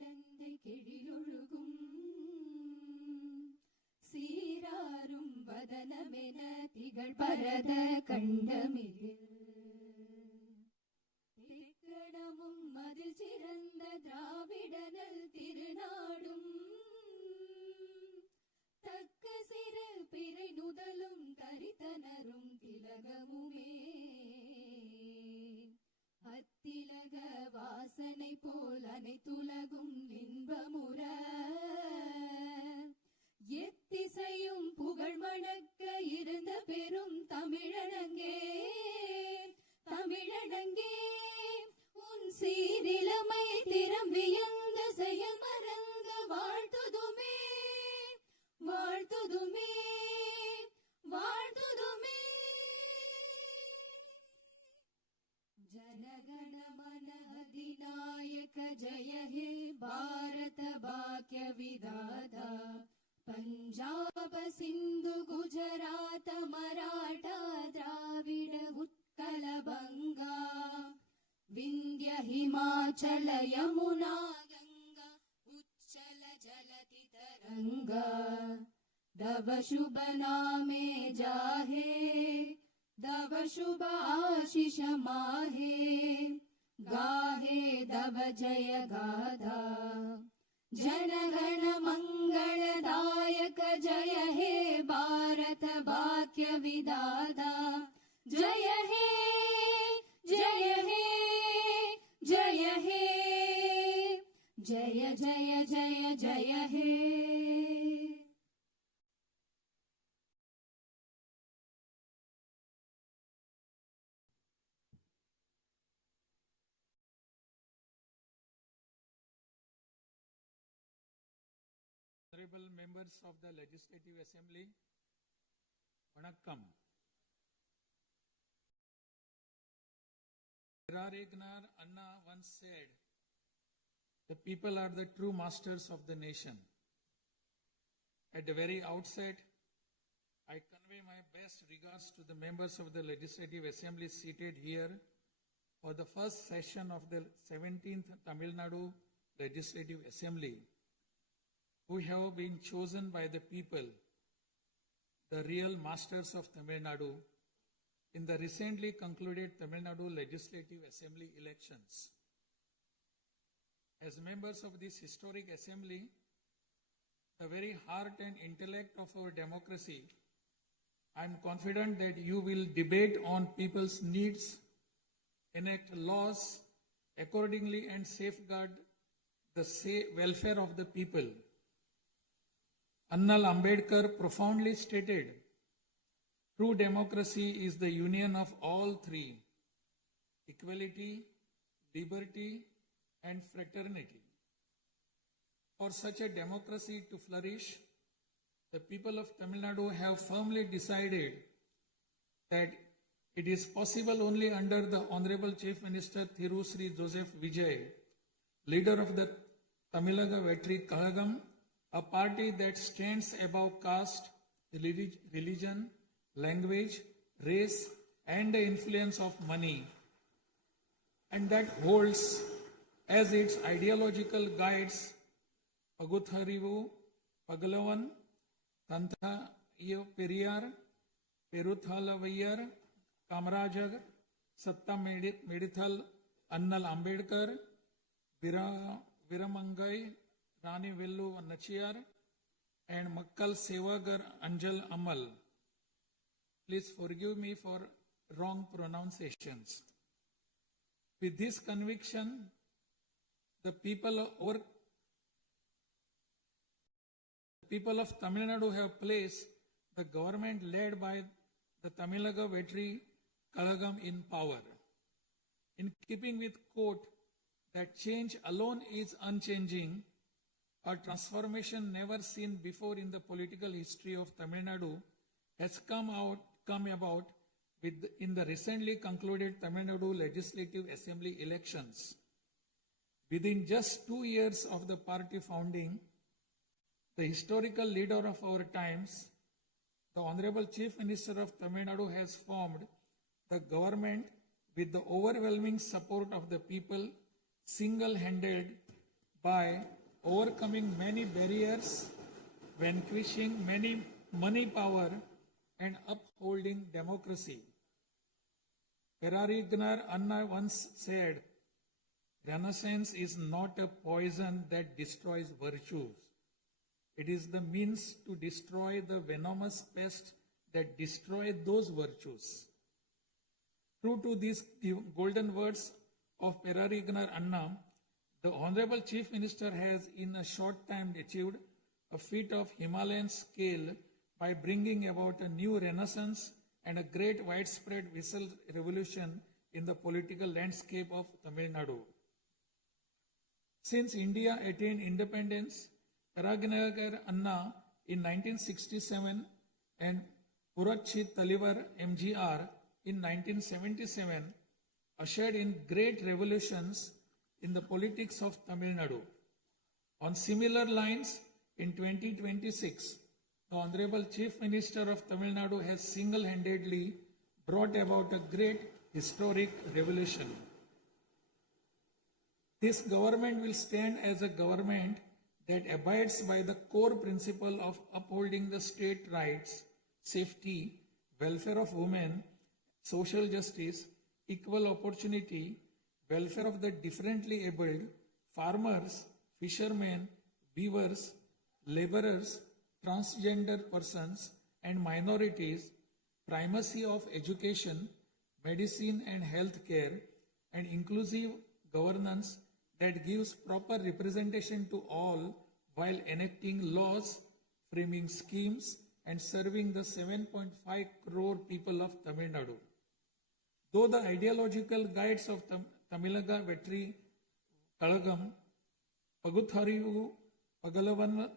கடந்தை கெழிலொழுகும் சீராரும் வதனமென திகழ் பரத கண்டமிதில் திக்கணமும் அதில் சிறந்த திராவிடனல் திருநாடும் தக்க சிறு பிறை நுதலும் தரித்தனரும் திலகமுமே அத்திலக வாசனை போல் அனைத்துலகும் இன்பமுற எத்திசையும் புகழ் மணக்க இருந்த பெரும் தமிழனங்கே தமிழனங்கே உன் சீரிலமை திறம் வியந்த செயல் மறந்த வாழ்த்துதுமே வாழ்த்துதுமே வாழ்த்துதுமே जनगण मन अधिनायक जय हे भारत भाग्य विधाता पंजाब सिंधु गुजरात मराठा द्राविड उत्कल बंगा विंध्य हिमाचल यमुना गंगा उच्चल जलति तरंगा तव शुभ नामे जाहे दव शुभ आशीष माहे गाहे दव जय गाधा जनगण मंगलदायक जय हे भारत भाग्य विधाता जय हे जय हे जय हे जय जय जय जय हे Honorable members of the Legislative Assembly, Vanakkam. Viraragnar Anna once said, the people are the true masters of the nation. At the very outset, I convey my best regards to the members of the Legislative Assembly seated here for the first session of the 17th Tamil Nadu Legislative Assembly, who have been chosen by the people, the real masters of Tamil Nadu, in the recently concluded Tamil Nadu Legislative Assembly elections. As members of this historic assembly, the very heart and intellect of our democracy, I am confident that you will debate on people's needs, enact laws accordingly, and safeguard the welfare of the people. Annal Ambedkar profoundly stated, true democracy is the union of all three: equality, liberty, and fraternity. For such a democracy to flourish, the people of Tamil Nadu have firmly decided that it is possible only under the Honorable Chief Minister Thiru Sri Joseph Vijay, leader of the Tamilaga Vetri Kazhagam, a party that stands above caste, religion, language, race, and the influence of money, and that holds as its ideological guides Pagutharivu, Pagalavan, Tantha Periyar, Peruthalavayar, Kamarajar, Satta Medithal, Annal Ambedkar, Viramangai, Rani Vellu Nachiyar, and Makkal Sevagar Anjal Amal. Please forgive me for wrong pronunciations. With this conviction, the people of Tamil Nadu have placed the government led by the Tamilaga Vetri Kazhagam in power. In keeping with quote that change alone is unchanging, a transformation never seen before in the political history of Tamil Nadu has come about in the recently concluded Tamil Nadu Legislative Assembly elections. Within just 2 years of the party founding, the historical leader of our times, the Honorable Chief Minister of Tamil Nadu, has formed the government with the overwhelming support of the people, single-handed, by overcoming many barriers, vanquishing many money power, and upholding democracy. Perarignar Anna once said, Renaissance is not a poison that destroys virtues. It is the means to destroy the venomous pest that destroy those virtues. True to these golden words of Perarignar Anna, the Honorable Chief Minister has in a short time achieved a feat of Himalayan scale by bringing about a new renaissance and a great widespread visual revolution in the political landscape of Tamil Nadu. Since India attained independence, Perarignar Anna in 1967 and Purachi Talivar MGR in 1977 ushered in great revolutions in the politics of Tamil Nadu. On similar lines, in 2026, the Honorable Chief Minister of Tamil Nadu has single-handedly brought about a great historic revolution. This government will stand as a government that abides by the core principle of upholding the state rights, safety, welfare of women, social justice, equal opportunity, welfare of the differently abled, farmers, fishermen, weavers, laborers, transgender persons and minorities, primacy of education, medicine and health care, and inclusive governance that gives proper representation to all while enacting laws, framing schemes, and serving the 7.5 crore people of Tamil Nadu. Though the ideological guides of Tamilaga Vetri Kazhagam, Pagutharivu, Pagalavan,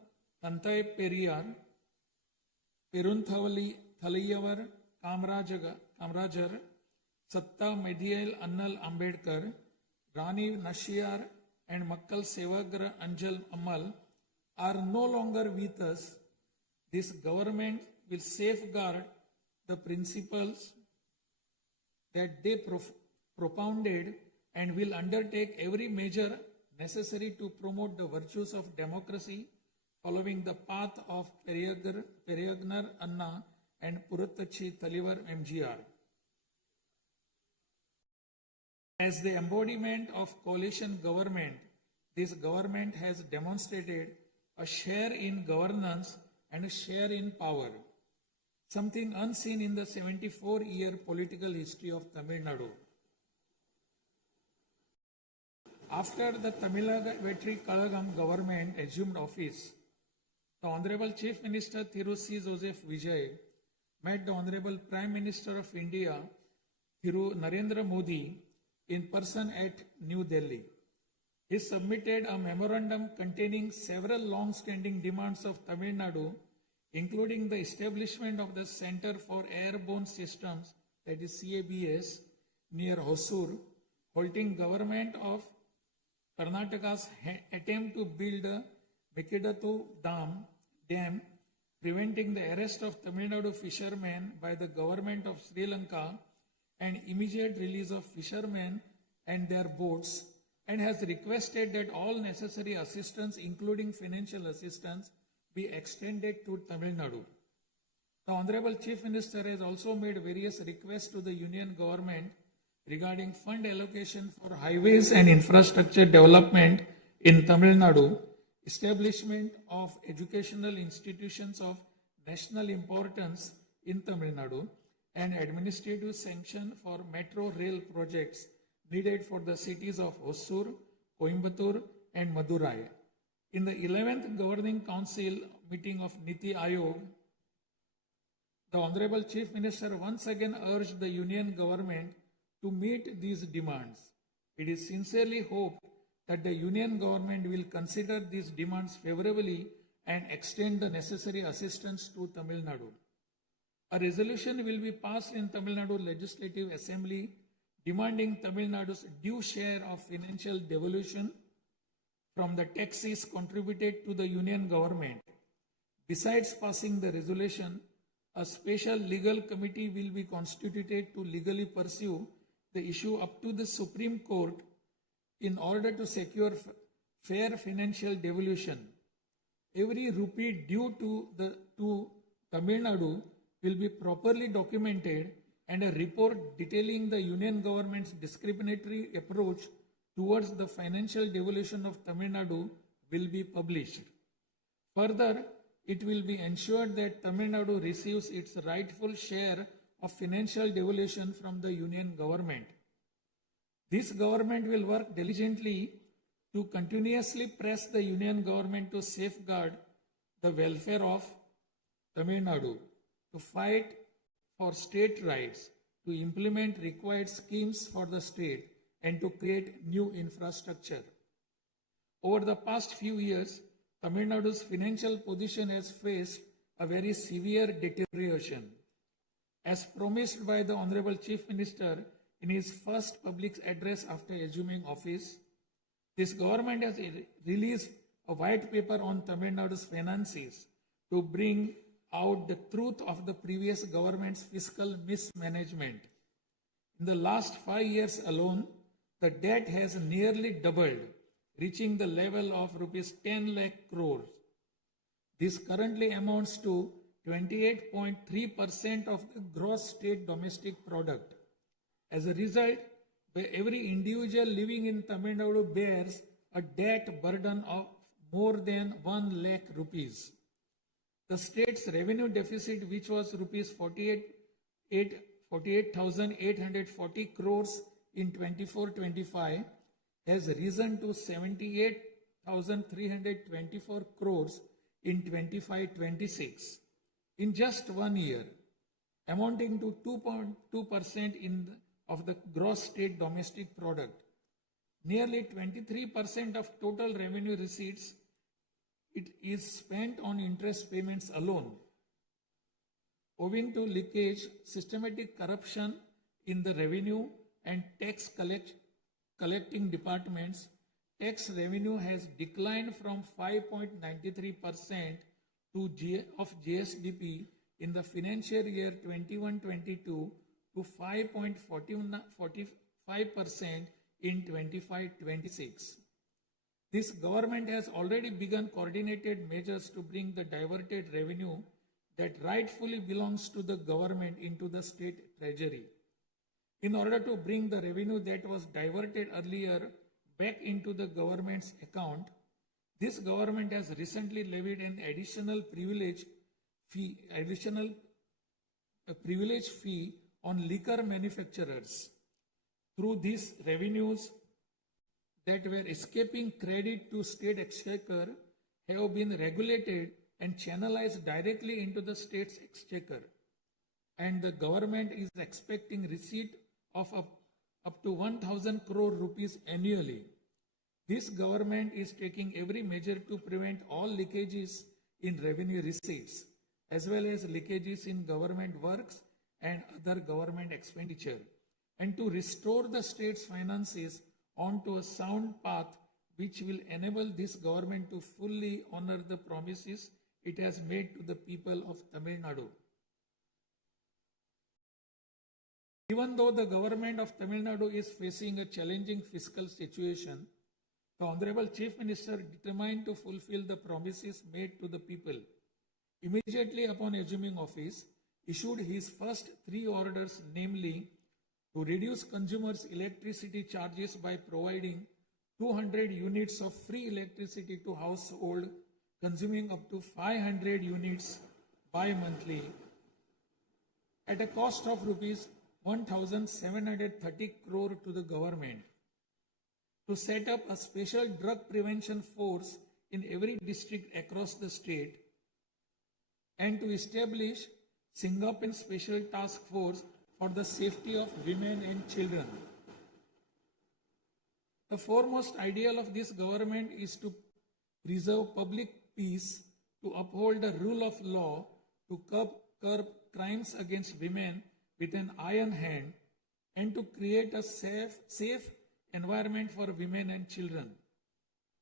Tantai Periyar, Perunthavali Thaliyavar, Kamrajar, Satta Medial Annal Ambedkar, Rani Nashiyar, and Makkal Sevagra Anjal Amal are no longer with us, this government will safeguard the principles that they propounded and will undertake every measure necessary to promote the virtues of democracy following the path of Perarignar Anna and Purachi Talivar MGR. As the embodiment of coalition government, this government has demonstrated a share in governance and a share in power, something unseen in the 74-year political history of Tamil Nadu. After the Tamilaga Vetri Kazhagam government assumed office, the Honorable Chief Minister Thiru C. Joseph Vijay met the Honorable Prime Minister of India, Thiru Narendra Modi, in person at New Delhi. He submitted a memorandum containing several long-standing demands of Tamil Nadu, including the establishment of the Center for Airborne Systems, that is CABS, near Hosur, halting government of Karnataka's attempt to build a Mekidatu Dam, preventing the arrest of Tamil Nadu fishermen by the government of Sri Lanka, and immediate release of fishermen and their boats, and has requested that all necessary assistance, including financial assistance, be extended to Tamil Nadu. The Honorable Chief Minister has also made various requests to the Union government regarding fund allocation for highways and infrastructure development in Tamil Nadu, establishment of educational institutions of national importance in Tamil Nadu, and administrative sanction for metro rail projects needed for the cities of Hosur, Coimbatore, and Madurai. In the 11th Governing Council meeting of Niti Aayog, the Honorable Chief Minister once again urged the Union government to meet these demands. It is sincerely hoped that the Union government will consider these demands favorably and extend the necessary assistance to Tamil Nadu. A resolution will be passed in Tamil Nadu Legislative Assembly demanding Tamil Nadu's due share of financial devolution from the taxes contributed to the Union government. Besides passing the resolution, a special legal committee will be constituted to legally pursue the issue up to the Supreme Court in order to secure fair financial devolution. Every rupee due to Tamil Nadu will be properly documented, and a report detailing the union government's discriminatory approach towards the financial devolution of Tamil Nadu will be published. Further, it will be ensured that Tamil Nadu receives its rightful share of financial devolution from the union government. This government will work diligently to continuously press the union government to safeguard the welfare of Tamil Nadu, to fight for state rights, to implement required schemes for the state, and to create new infrastructure. Over the past few years, Tamil Nadu's financial position has faced a very severe deterioration. As promised by the Honorable Chief Minister in his first public address after assuming office, this government has released a white paper on Tamil Nadu's finances to bring out the truth of the previous government's fiscal mismanagement. In the last 5 years alone, the debt has nearly doubled, reaching the level of rupees 10 lakh crores. This currently amounts to 28.3% of the gross state domestic product. As a result, every individual living in Tamil Nadu bears a debt burden of more than 1 lakh rupees. The state's revenue deficit, which was rupees 48,840 crores in 24-25, has risen to 78,324 crores in 25-26 in just 1 year, amounting to 2.2% of the gross state domestic product. Nearly 23% of total revenue receipts it is spent on interest payments alone. Owing to leakage, systematic corruption in the revenue and tax collecting departments, tax revenue has declined from 5.93% of GSDP in the financial year 21-22 to 5.45% in 25-26. This government has already begun coordinated measures to bring the diverted revenue that rightfully belongs to the government into the state treasury. In order to bring the revenue that was diverted earlier back into the government's account, this government has recently levied an additional privilege fee on liquor manufacturers. Through these revenues that were escaping credit to state exchequer have been regulated and channelized directly into the state's exchequer, and the government is expecting receipt of up to 1,000 crore rupees annually. This government is taking every measure to prevent all leakages in revenue receipts, as well as leakages in government works and other government expenditure, and to restore the state's finances onto a sound path which will enable this government to fully honor the promises it has made to the people of Tamil Nadu. Even though the government of Tamil Nadu is facing a challenging fiscal situation, the Honorable Chief Minister determined to fulfill the promises made to the people. Immediately upon assuming office, issued his first 3 orders, namely, to reduce consumers' electricity charges by providing 200 units of free electricity to household consuming up to 500 units bi-monthly at a cost of rupees 1,730 crore to the government, to set up a special drug prevention force in every district across the state, and to establish Singaporean Special Task Force for the safety of women and children. The foremost ideal of this government is to preserve public peace, to uphold the rule of law, to curb crimes against women with an iron hand, and to create a safe environment for women and children.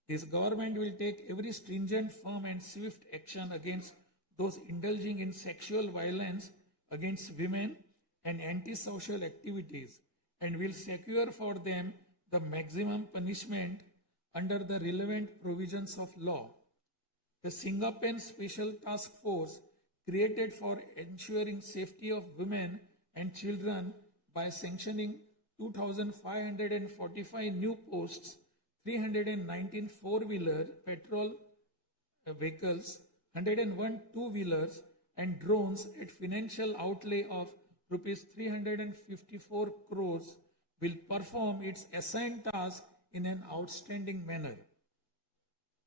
This government will take every stringent, firm and swift action against those indulging in sexual violence against women and antisocial activities, and will secure for them the maximum punishment under the relevant provisions of law. The Singapen Special Task Force created for ensuring safety of women and children by sanctioning 2,545 new posts, 319 four-wheeler petrol vehicles, 101 two-wheelers and drones at financial outlay of rupees 354 crores will perform its assigned task in an outstanding manner.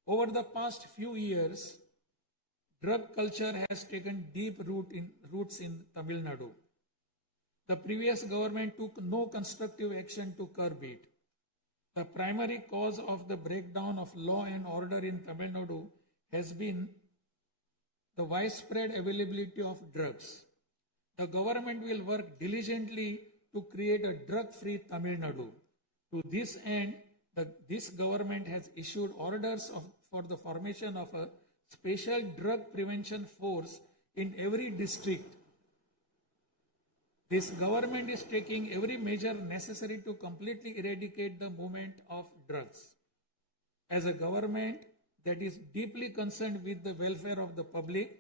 Over the past few years, drug culture has taken deep roots in Tamil Nadu. The previous government took no constructive action to curb it. The primary cause of the breakdown of law and order in Tamil Nadu has been the widespread availability of drugs. The government will work diligently to create a drug-free Tamil Nadu. To this end, this government has issued orders for the formation of a special drug prevention force in every district. This government is taking every measure necessary to completely eradicate the movement of drugs. As a government that is deeply concerned with the welfare of the public,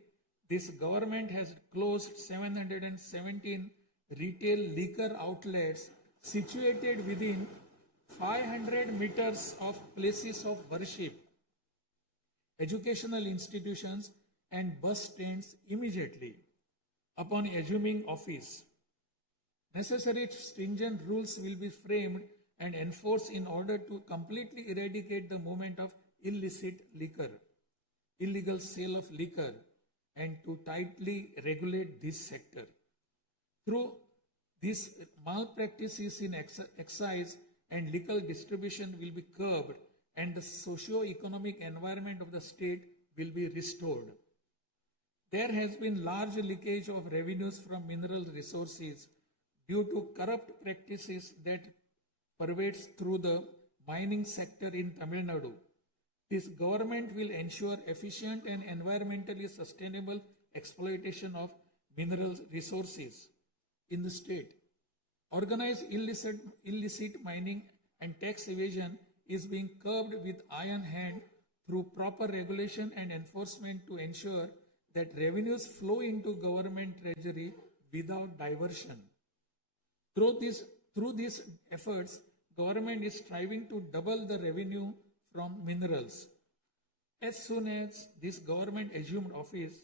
this government has closed 717 retail liquor outlets situated within 500 meters of places of worship, educational institutions and bus stands immediately upon assuming office. Necessary stringent rules will be framed and enforced in order to completely eradicate the movement of illicit liquor, illegal sale of liquor, and to tightly regulate this sector. Through these malpractices in excise and liquor distribution will be curbed and the socio-economic environment of the state will be restored. There has been large leakage of revenues from mineral resources due to corrupt practices that pervades through the mining sector in Tamil Nadu. This government will ensure efficient and environmentally sustainable exploitation of mineral resources in the state. Organized illicit mining and tax evasion is being curbed with iron hand through proper regulation and enforcement to ensure that revenues flow into government treasury without diversion. Through these efforts, government is striving to double the revenue from minerals. As soon as this government assumed office,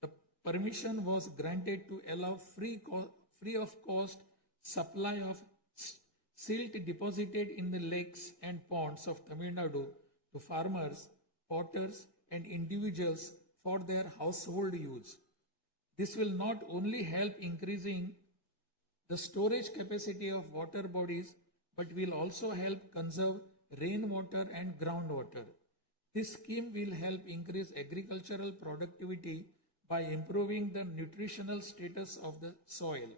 the permission was granted to allow free of cost supply of silt deposited in the lakes and ponds of Tamil Nadu to farmers, potters and individuals for their household use. This will not only help increasing the storage capacity of water bodies, but will also help conserve rainwater and groundwater. This scheme will help increase agricultural productivity by improving the nutritional status of the soil.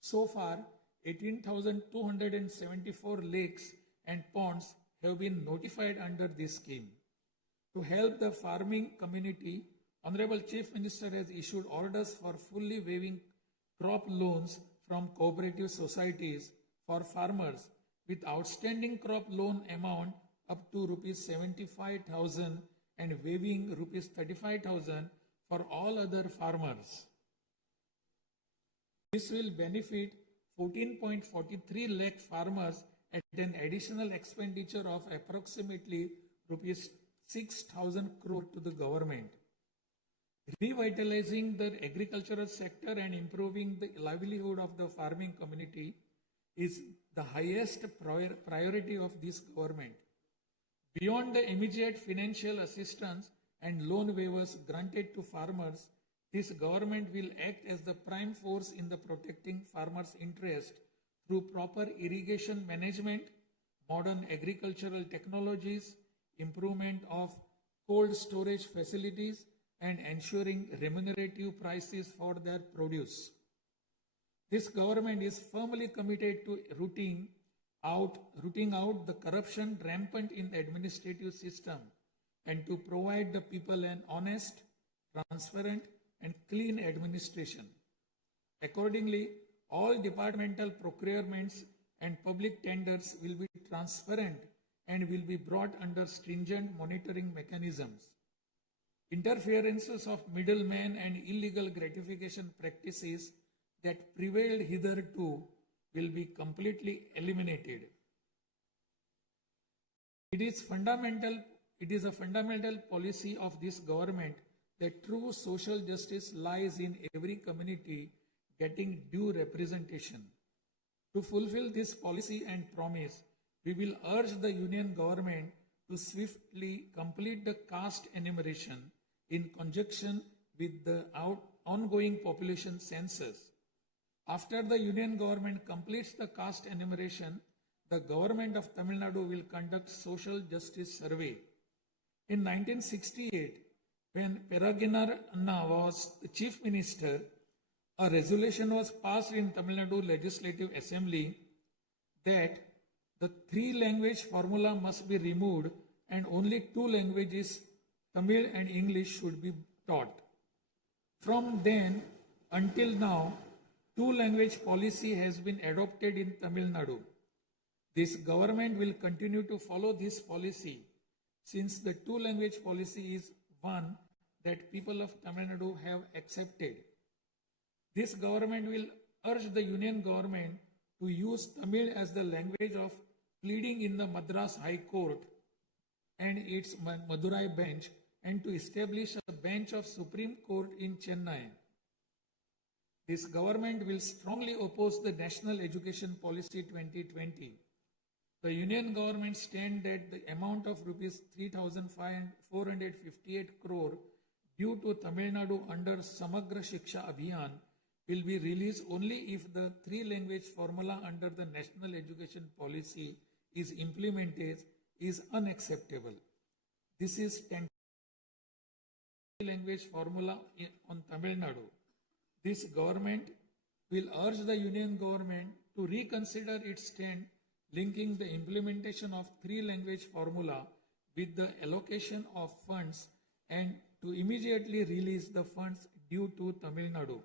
So far, 18,274 lakes and ponds have been notified under this scheme. To help the farming community, Honorable Chief Minister has issued orders for fully waiving crop loans from cooperative societies for farmers with outstanding crop loan amount up to rupees 75,000 and waiving rupees 35,000 for all other farmers. This will benefit 14.43 lakh farmers at an additional expenditure of approximately rupees 6,000 crore to the government. Revitalizing the agricultural sector and improving the livelihood of the farming community is the highest priority of this government. Beyond the immediate financial assistance and loan waivers granted to farmers, this government will act as the prime force in the protecting farmers' interest through proper irrigation management, modern agricultural technologies, improvement of cold storage facilities, and ensuring remunerative prices for their produce. This government is firmly committed to rooting out the corruption rampant in the administrative system and to provide the people an honest, transparent, and clean administration. Accordingly, all departmental procurements and public tenders will be transparent and will be brought under stringent monitoring mechanisms. Interferences of middlemen and illegal gratification practices that prevailed hitherto will be completely eliminated. It is a fundamental policy of this government that true social justice lies in every community getting due representation. To fulfill this policy and promise, we will urge the Union government to swiftly complete the caste enumeration in conjunction with the ongoing population census. After the Union government completes the caste enumeration, the government of Tamil Nadu will conduct social justice survey. In 1968, when Peregrine Anna was the chief minister, a resolution was passed in Tamil Nadu Legislative Assembly that the 3-language formula must be removed and only 2 languages, Tamil and English, should be taught. From then until now, 2-language policy has been adopted in Tamil Nadu. This government will continue to follow this policy since the 2-language policy is one that people of Tamil Nadu have accepted. This government will urge the Union government to use Tamil as the language of pleading in the Madras High Court and its Madurai bench, and to establish a bench of Supreme Court in Chennai. This government will strongly oppose the National Education Policy 2020. The Union government stand that the amount of rupees 3,458 crore due to Tamil Nadu under Samagra Shiksha Abhiyan will be released only if the 3-language formula under the National Education Policy is implemented is unacceptable. This is 10-language formula on Tamil Nadu. This government will urge the Union government to reconsider its stand linking the implementation of 3-language formula with the allocation of funds and to immediately release the funds due to Tamil Nadu.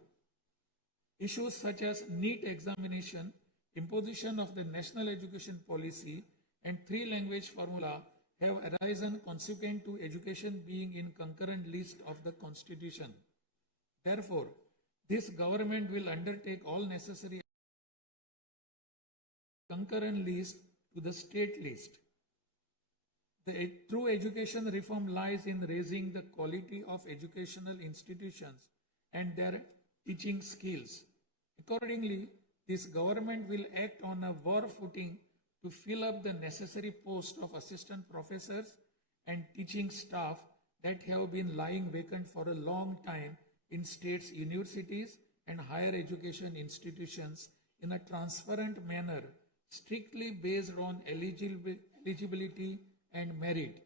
Issues such as NEET examination, imposition of the National Education Policy, and 3-language formula have arisen consequent to education being in concurrent list of the Constitution. Therefore, this government will undertake all necessary concurrent list to the state list. The true education reform lies in raising the quality of educational institutions and their teaching skills. Accordingly, this government will act on a war footing to fill up the necessary posts of assistant professors and teaching staff that have been lying vacant for a long time in states' universities and higher education institutions in a transparent manner, strictly based on eligibility and merit.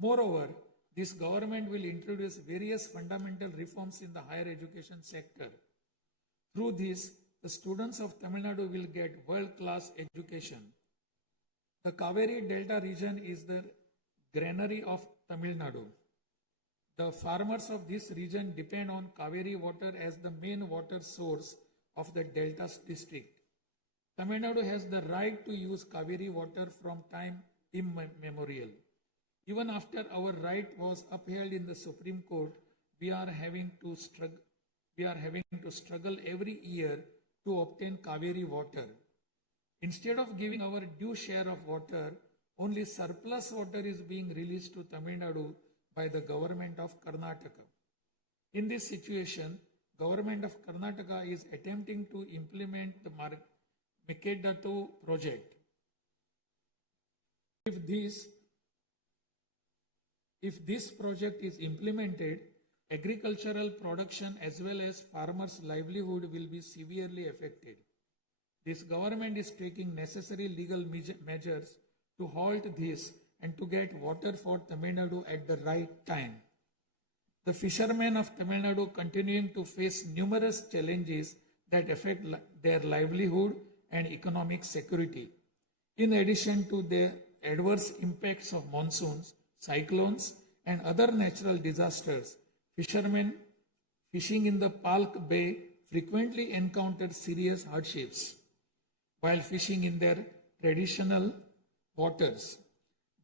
Moreover, this government will introduce various fundamental reforms in the higher education sector. Through this, the students of Tamil Nadu will get world-class education. The Kaveri Delta region is the granary of Tamil Nadu. The farmers of this region depend on Kaveri water as the main water source of the Delta district. Tamil Nadu has the right to use Kaveri water from time immemorial. Even after our right was upheld in the Supreme Court, we are having to struggle every year to obtain Kaveri water. Instead of giving our due share of water, only surplus water is being released to Tamil Nadu by the government of Karnataka. In this situation, government of Karnataka is attempting to implement the Mekedatu project. If this project is implemented, agricultural production as well as farmers' livelihood will be severely affected. This government is taking necessary legal measures to halt this and to get water for Tamil Nadu at the right time. The fishermen of Tamil Nadu continuing to face numerous challenges that affect their livelihood and economic security. In addition to the adverse impacts of monsoons, cyclones, and other natural disasters, fishermen fishing in the Palk Bay frequently encounter serious hardships while fishing in their traditional waters.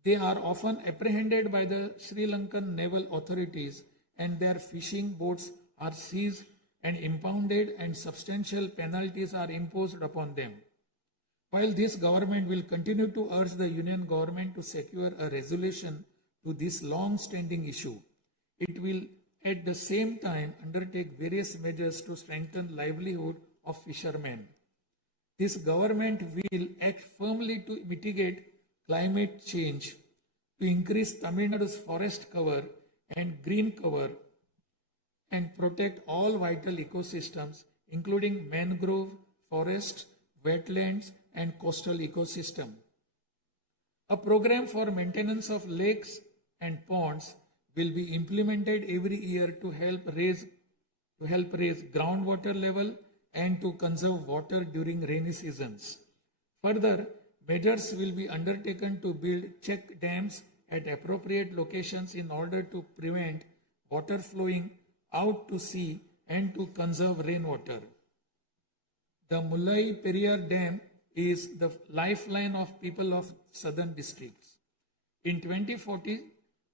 They are often apprehended by the Sri Lankan naval authorities and their fishing boats are seized and impounded and substantial penalties are imposed upon them. While this government will continue to urge the union government to secure a resolution to this long-standing issue, it will at the same time undertake various measures to strengthen livelihood of fishermen. This government will act firmly to mitigate climate change, to increase Tamil Nadu's forest cover and green cover, and protect all vital ecosystems, including mangrove, forests, wetlands, and coastal ecosystem. A program for maintenance of lakes and ponds will be implemented every year to help raise groundwater level and to conserve water during rainy seasons. Further, measures will be undertaken to build check dams at appropriate locations in order to prevent water flowing out to sea and to conserve rainwater. The Mullai Periyar Dam is the lifeline of people of southern districts. In 2040,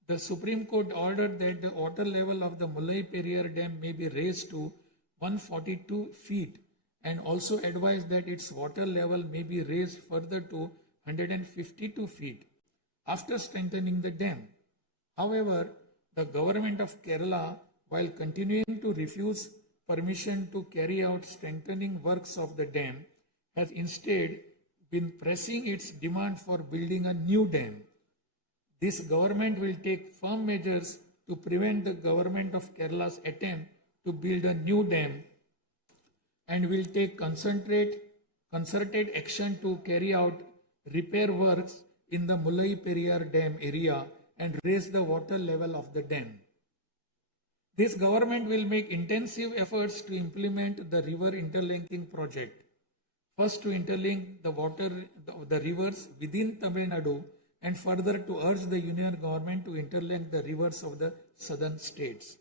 the Supreme Court ordered that the water level of the Mullai Periyar Dam may be raised to 142 feet and also advised that its water level may be raised further to 152 feet after strengthening the dam. However, the government of Kerala, while continuing to refuse permission to carry out strengthening works of the dam, has instead been pressing its demand for building a new dam. This government will take firm measures to prevent the government of Kerala's attempt to build a new dam and will take concerted action to carry out repair works in the Mullai Periyar Dam area and raise the water level of the dam. This government will make intensive efforts to implement the river interlinking project. First, to interlink the rivers within Tamil Nadu, and further to urge the union government to interlink the rivers of the southern states.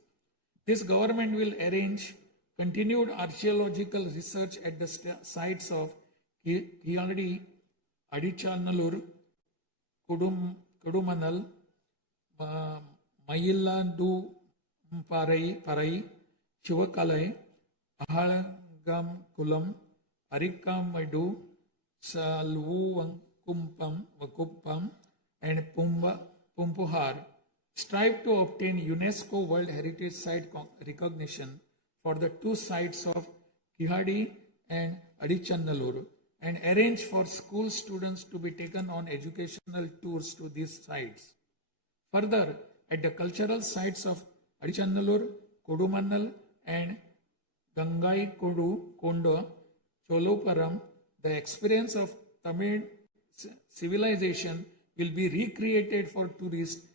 This government will arrange continued archaeological research at the sites of Kiyadi, Adichanallur, Kudumanal, Mayillandu Parai, Chivakalai, Ahalagam Kulam, Arikamadu, Vakuppam, and Pumpuhar strive to obtain UNESCO World Heritage Site recognition for the two sites of Kihadi and Adichanallur and arrange for school students to be taken on educational tours to these sites. Further, at the cultural sites of Adichanallur, Kodumannal and Gangai Kondo, Choluparam, the experience of Tamil civilization will be recreated for tourists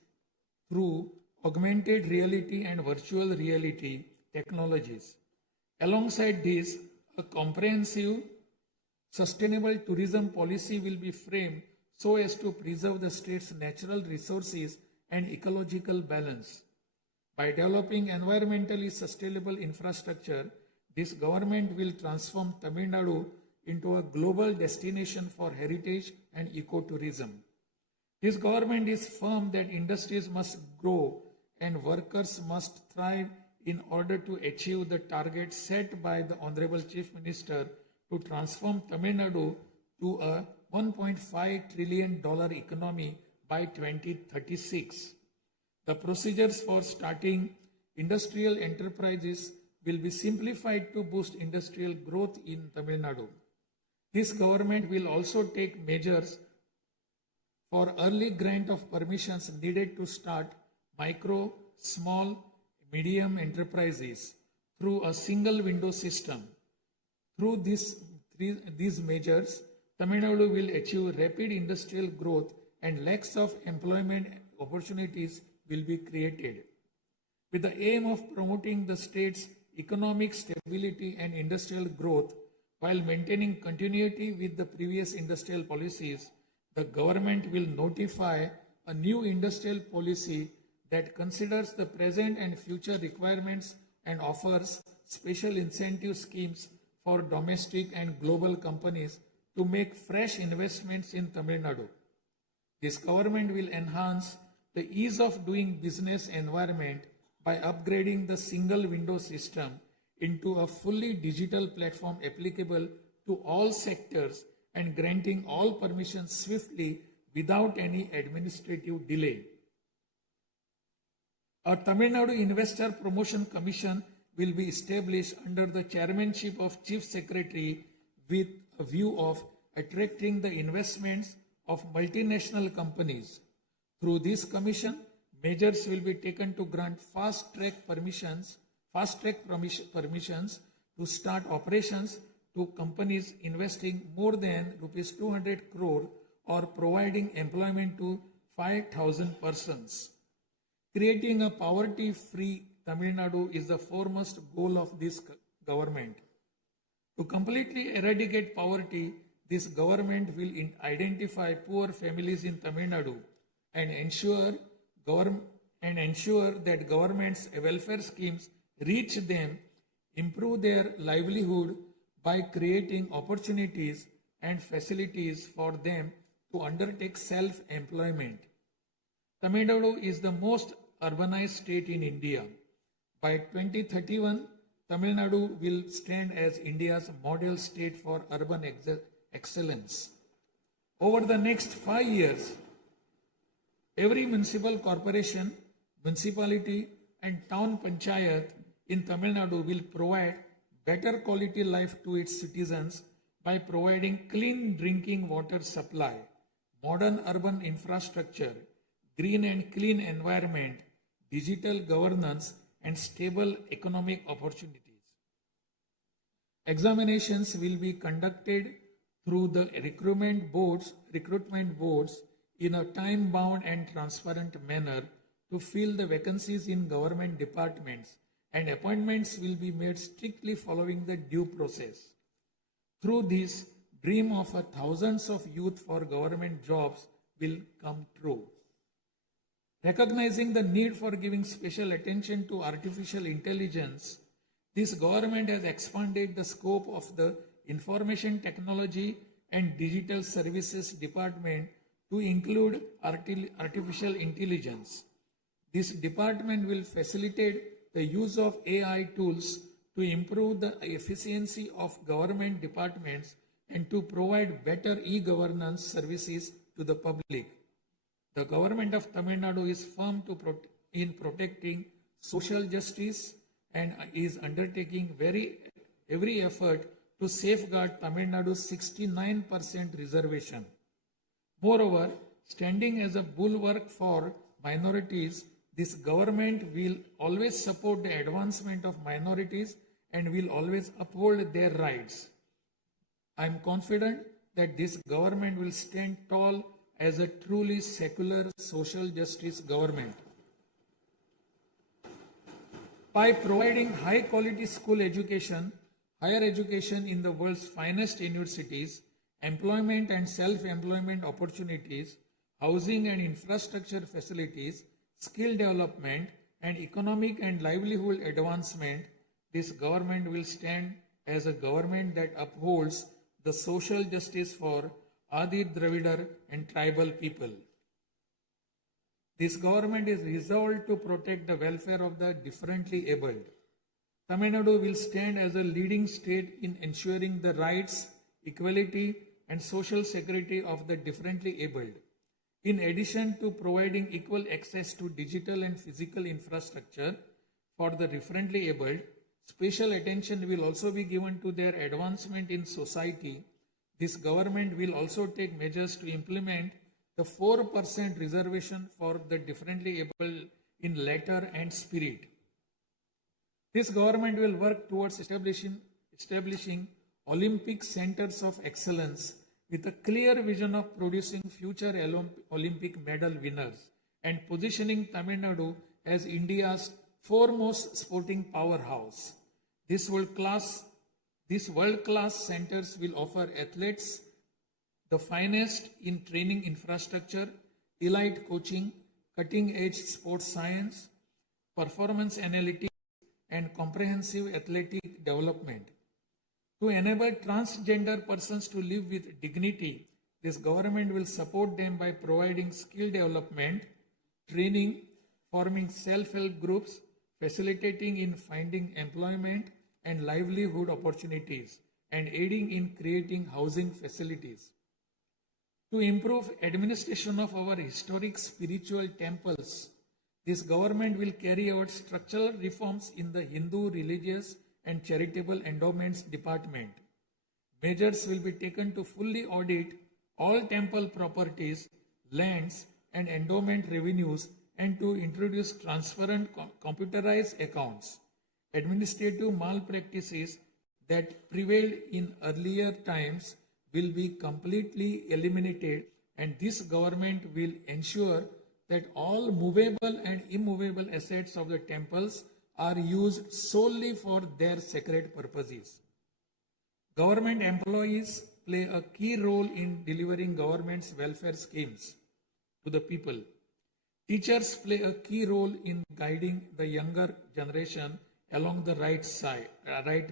through augmented reality and virtual reality technologies. Alongside this, a comprehensive, sustainable tourism policy will be framed so as to preserve the state's natural resources and ecological balance. By developing environmentally sustainable infrastructure, this government will transform Tamil Nadu into a global destination for heritage and ecotourism. This government is firm that industries must grow and workers must thrive in order to achieve the target set by the Honorable Chief Minister to transform Tamil Nadu to a $1.5 trillion economy by 2036. The procedures for starting industrial enterprises will be simplified to boost industrial growth in Tamil Nadu. This government will also take measures for early grant of permissions needed to start micro, small, medium enterprises through a single window system. Through these measures, Tamil Nadu will achieve rapid industrial growth and lakhs of employment opportunities will be created. With the aim of promoting the state's economic stability and industrial growth while maintaining continuity with the previous industrial policies, the government will notify a new industrial policy that considers the present and future requirements and offers special incentive schemes for domestic and global companies to make fresh investments in Tamil Nadu. This government will enhance the ease of doing business environment by upgrading the single window system into a fully digital platform applicable to all sectors and granting all permissions swiftly without any administrative delay. A Tamil Nadu Investor Promotion Commission will be established under the chairmanship of Chief Secretary with a view of attracting the investments of multinational companies. Through this commission, measures will be taken to grant fast-track permissions to start operations to companies investing more than rupees 200 crore or providing employment to 5,000 persons. Creating a poverty-free Tamil Nadu is the foremost goal of this government. To completely eradicate poverty, this government will identify poor families in Tamil Nadu and ensure that government's welfare schemes reach them, improve their livelihood by creating opportunities and facilities for them to undertake self-employment. Tamil Nadu is the most urbanized state in India. By 2031, Tamil Nadu will stand as India's model state for urban excellence. Over the next 5 years, every municipal corporation, municipality, and town panchayat in Tamil Nadu will provide better quality life to its citizens by providing clean drinking water supply, modern urban infrastructure, green and clean environment, digital governance, and stable economic opportunities. Examinations will be conducted through the recruitment boards in a time-bound and transparent manner to fill the vacancies in government departments, and appointments will be made strictly following the due process. Through this, dream of thousands of youth for government jobs will come true. Recognizing the need for giving special attention to artificial intelligence, this government has expanded the scope of the Information Technology and Digital Services Department to include artificial intelligence. This department will facilitate the use of AI tools to improve the efficiency of government departments and to provide better e-governance services to the public. The government of Tamil Nadu is firm in protecting social justice and is undertaking every effort to safeguard Tamil Nadu's 69% reservation. Moreover, standing as a bulwark for minorities, this government will always support the advancement of minorities and will always uphold their rights. I am confident that this government will stand tall as a truly secular social justice government. By providing high quality school education, higher education in the world's finest universities, employment and self-employment opportunities, housing and infrastructure facilities, skill development, and economic and livelihood advancement, this government will stand as a government that upholds the social justice for Adi Dravida and tribal people. This government is resolved to protect the welfare of the differently abled. Tamil Nadu will stand as a leading state in ensuring the rights, equality, and social security of the differently abled. In addition to providing equal access to digital and physical infrastructure for the differently abled, special attention will also be given to their advancement in society. This government will also take measures to implement the 4% reservation for the differently able in letter and spirit. This government will work towards establishing Olympic centers of excellence with a clear vision of producing future Olympic medal winners and positioning Tamil Nadu as India's foremost sporting powerhouse. These world-class centers will offer athletes the finest in training infrastructure, elite coaching, cutting-edge sports science, performance analytics, and comprehensive athletic development. To enable transgender persons to live with dignity this government will support them by providing skill development, training, forming self-help groups, facilitating in finding employment and livelihood opportunities, and aiding in creating housing facilities. To improve administration of our historic spiritual temples, this government will carry out structural reforms in the Hindu religious and charitable endowments department. Measures will be taken to fully audit all temple properties, lands, and endowment revenues, and to introduce transparent computerized accounts. Administrative malpractices that prevailed in earlier times will be completely eliminated, and this government will ensure that all movable and immovable assets of the temples are used solely for their sacred purposes. Government employees play a key role in delivering government's welfare schemes to the people. Teachers play a key role in guiding the younger generation along the right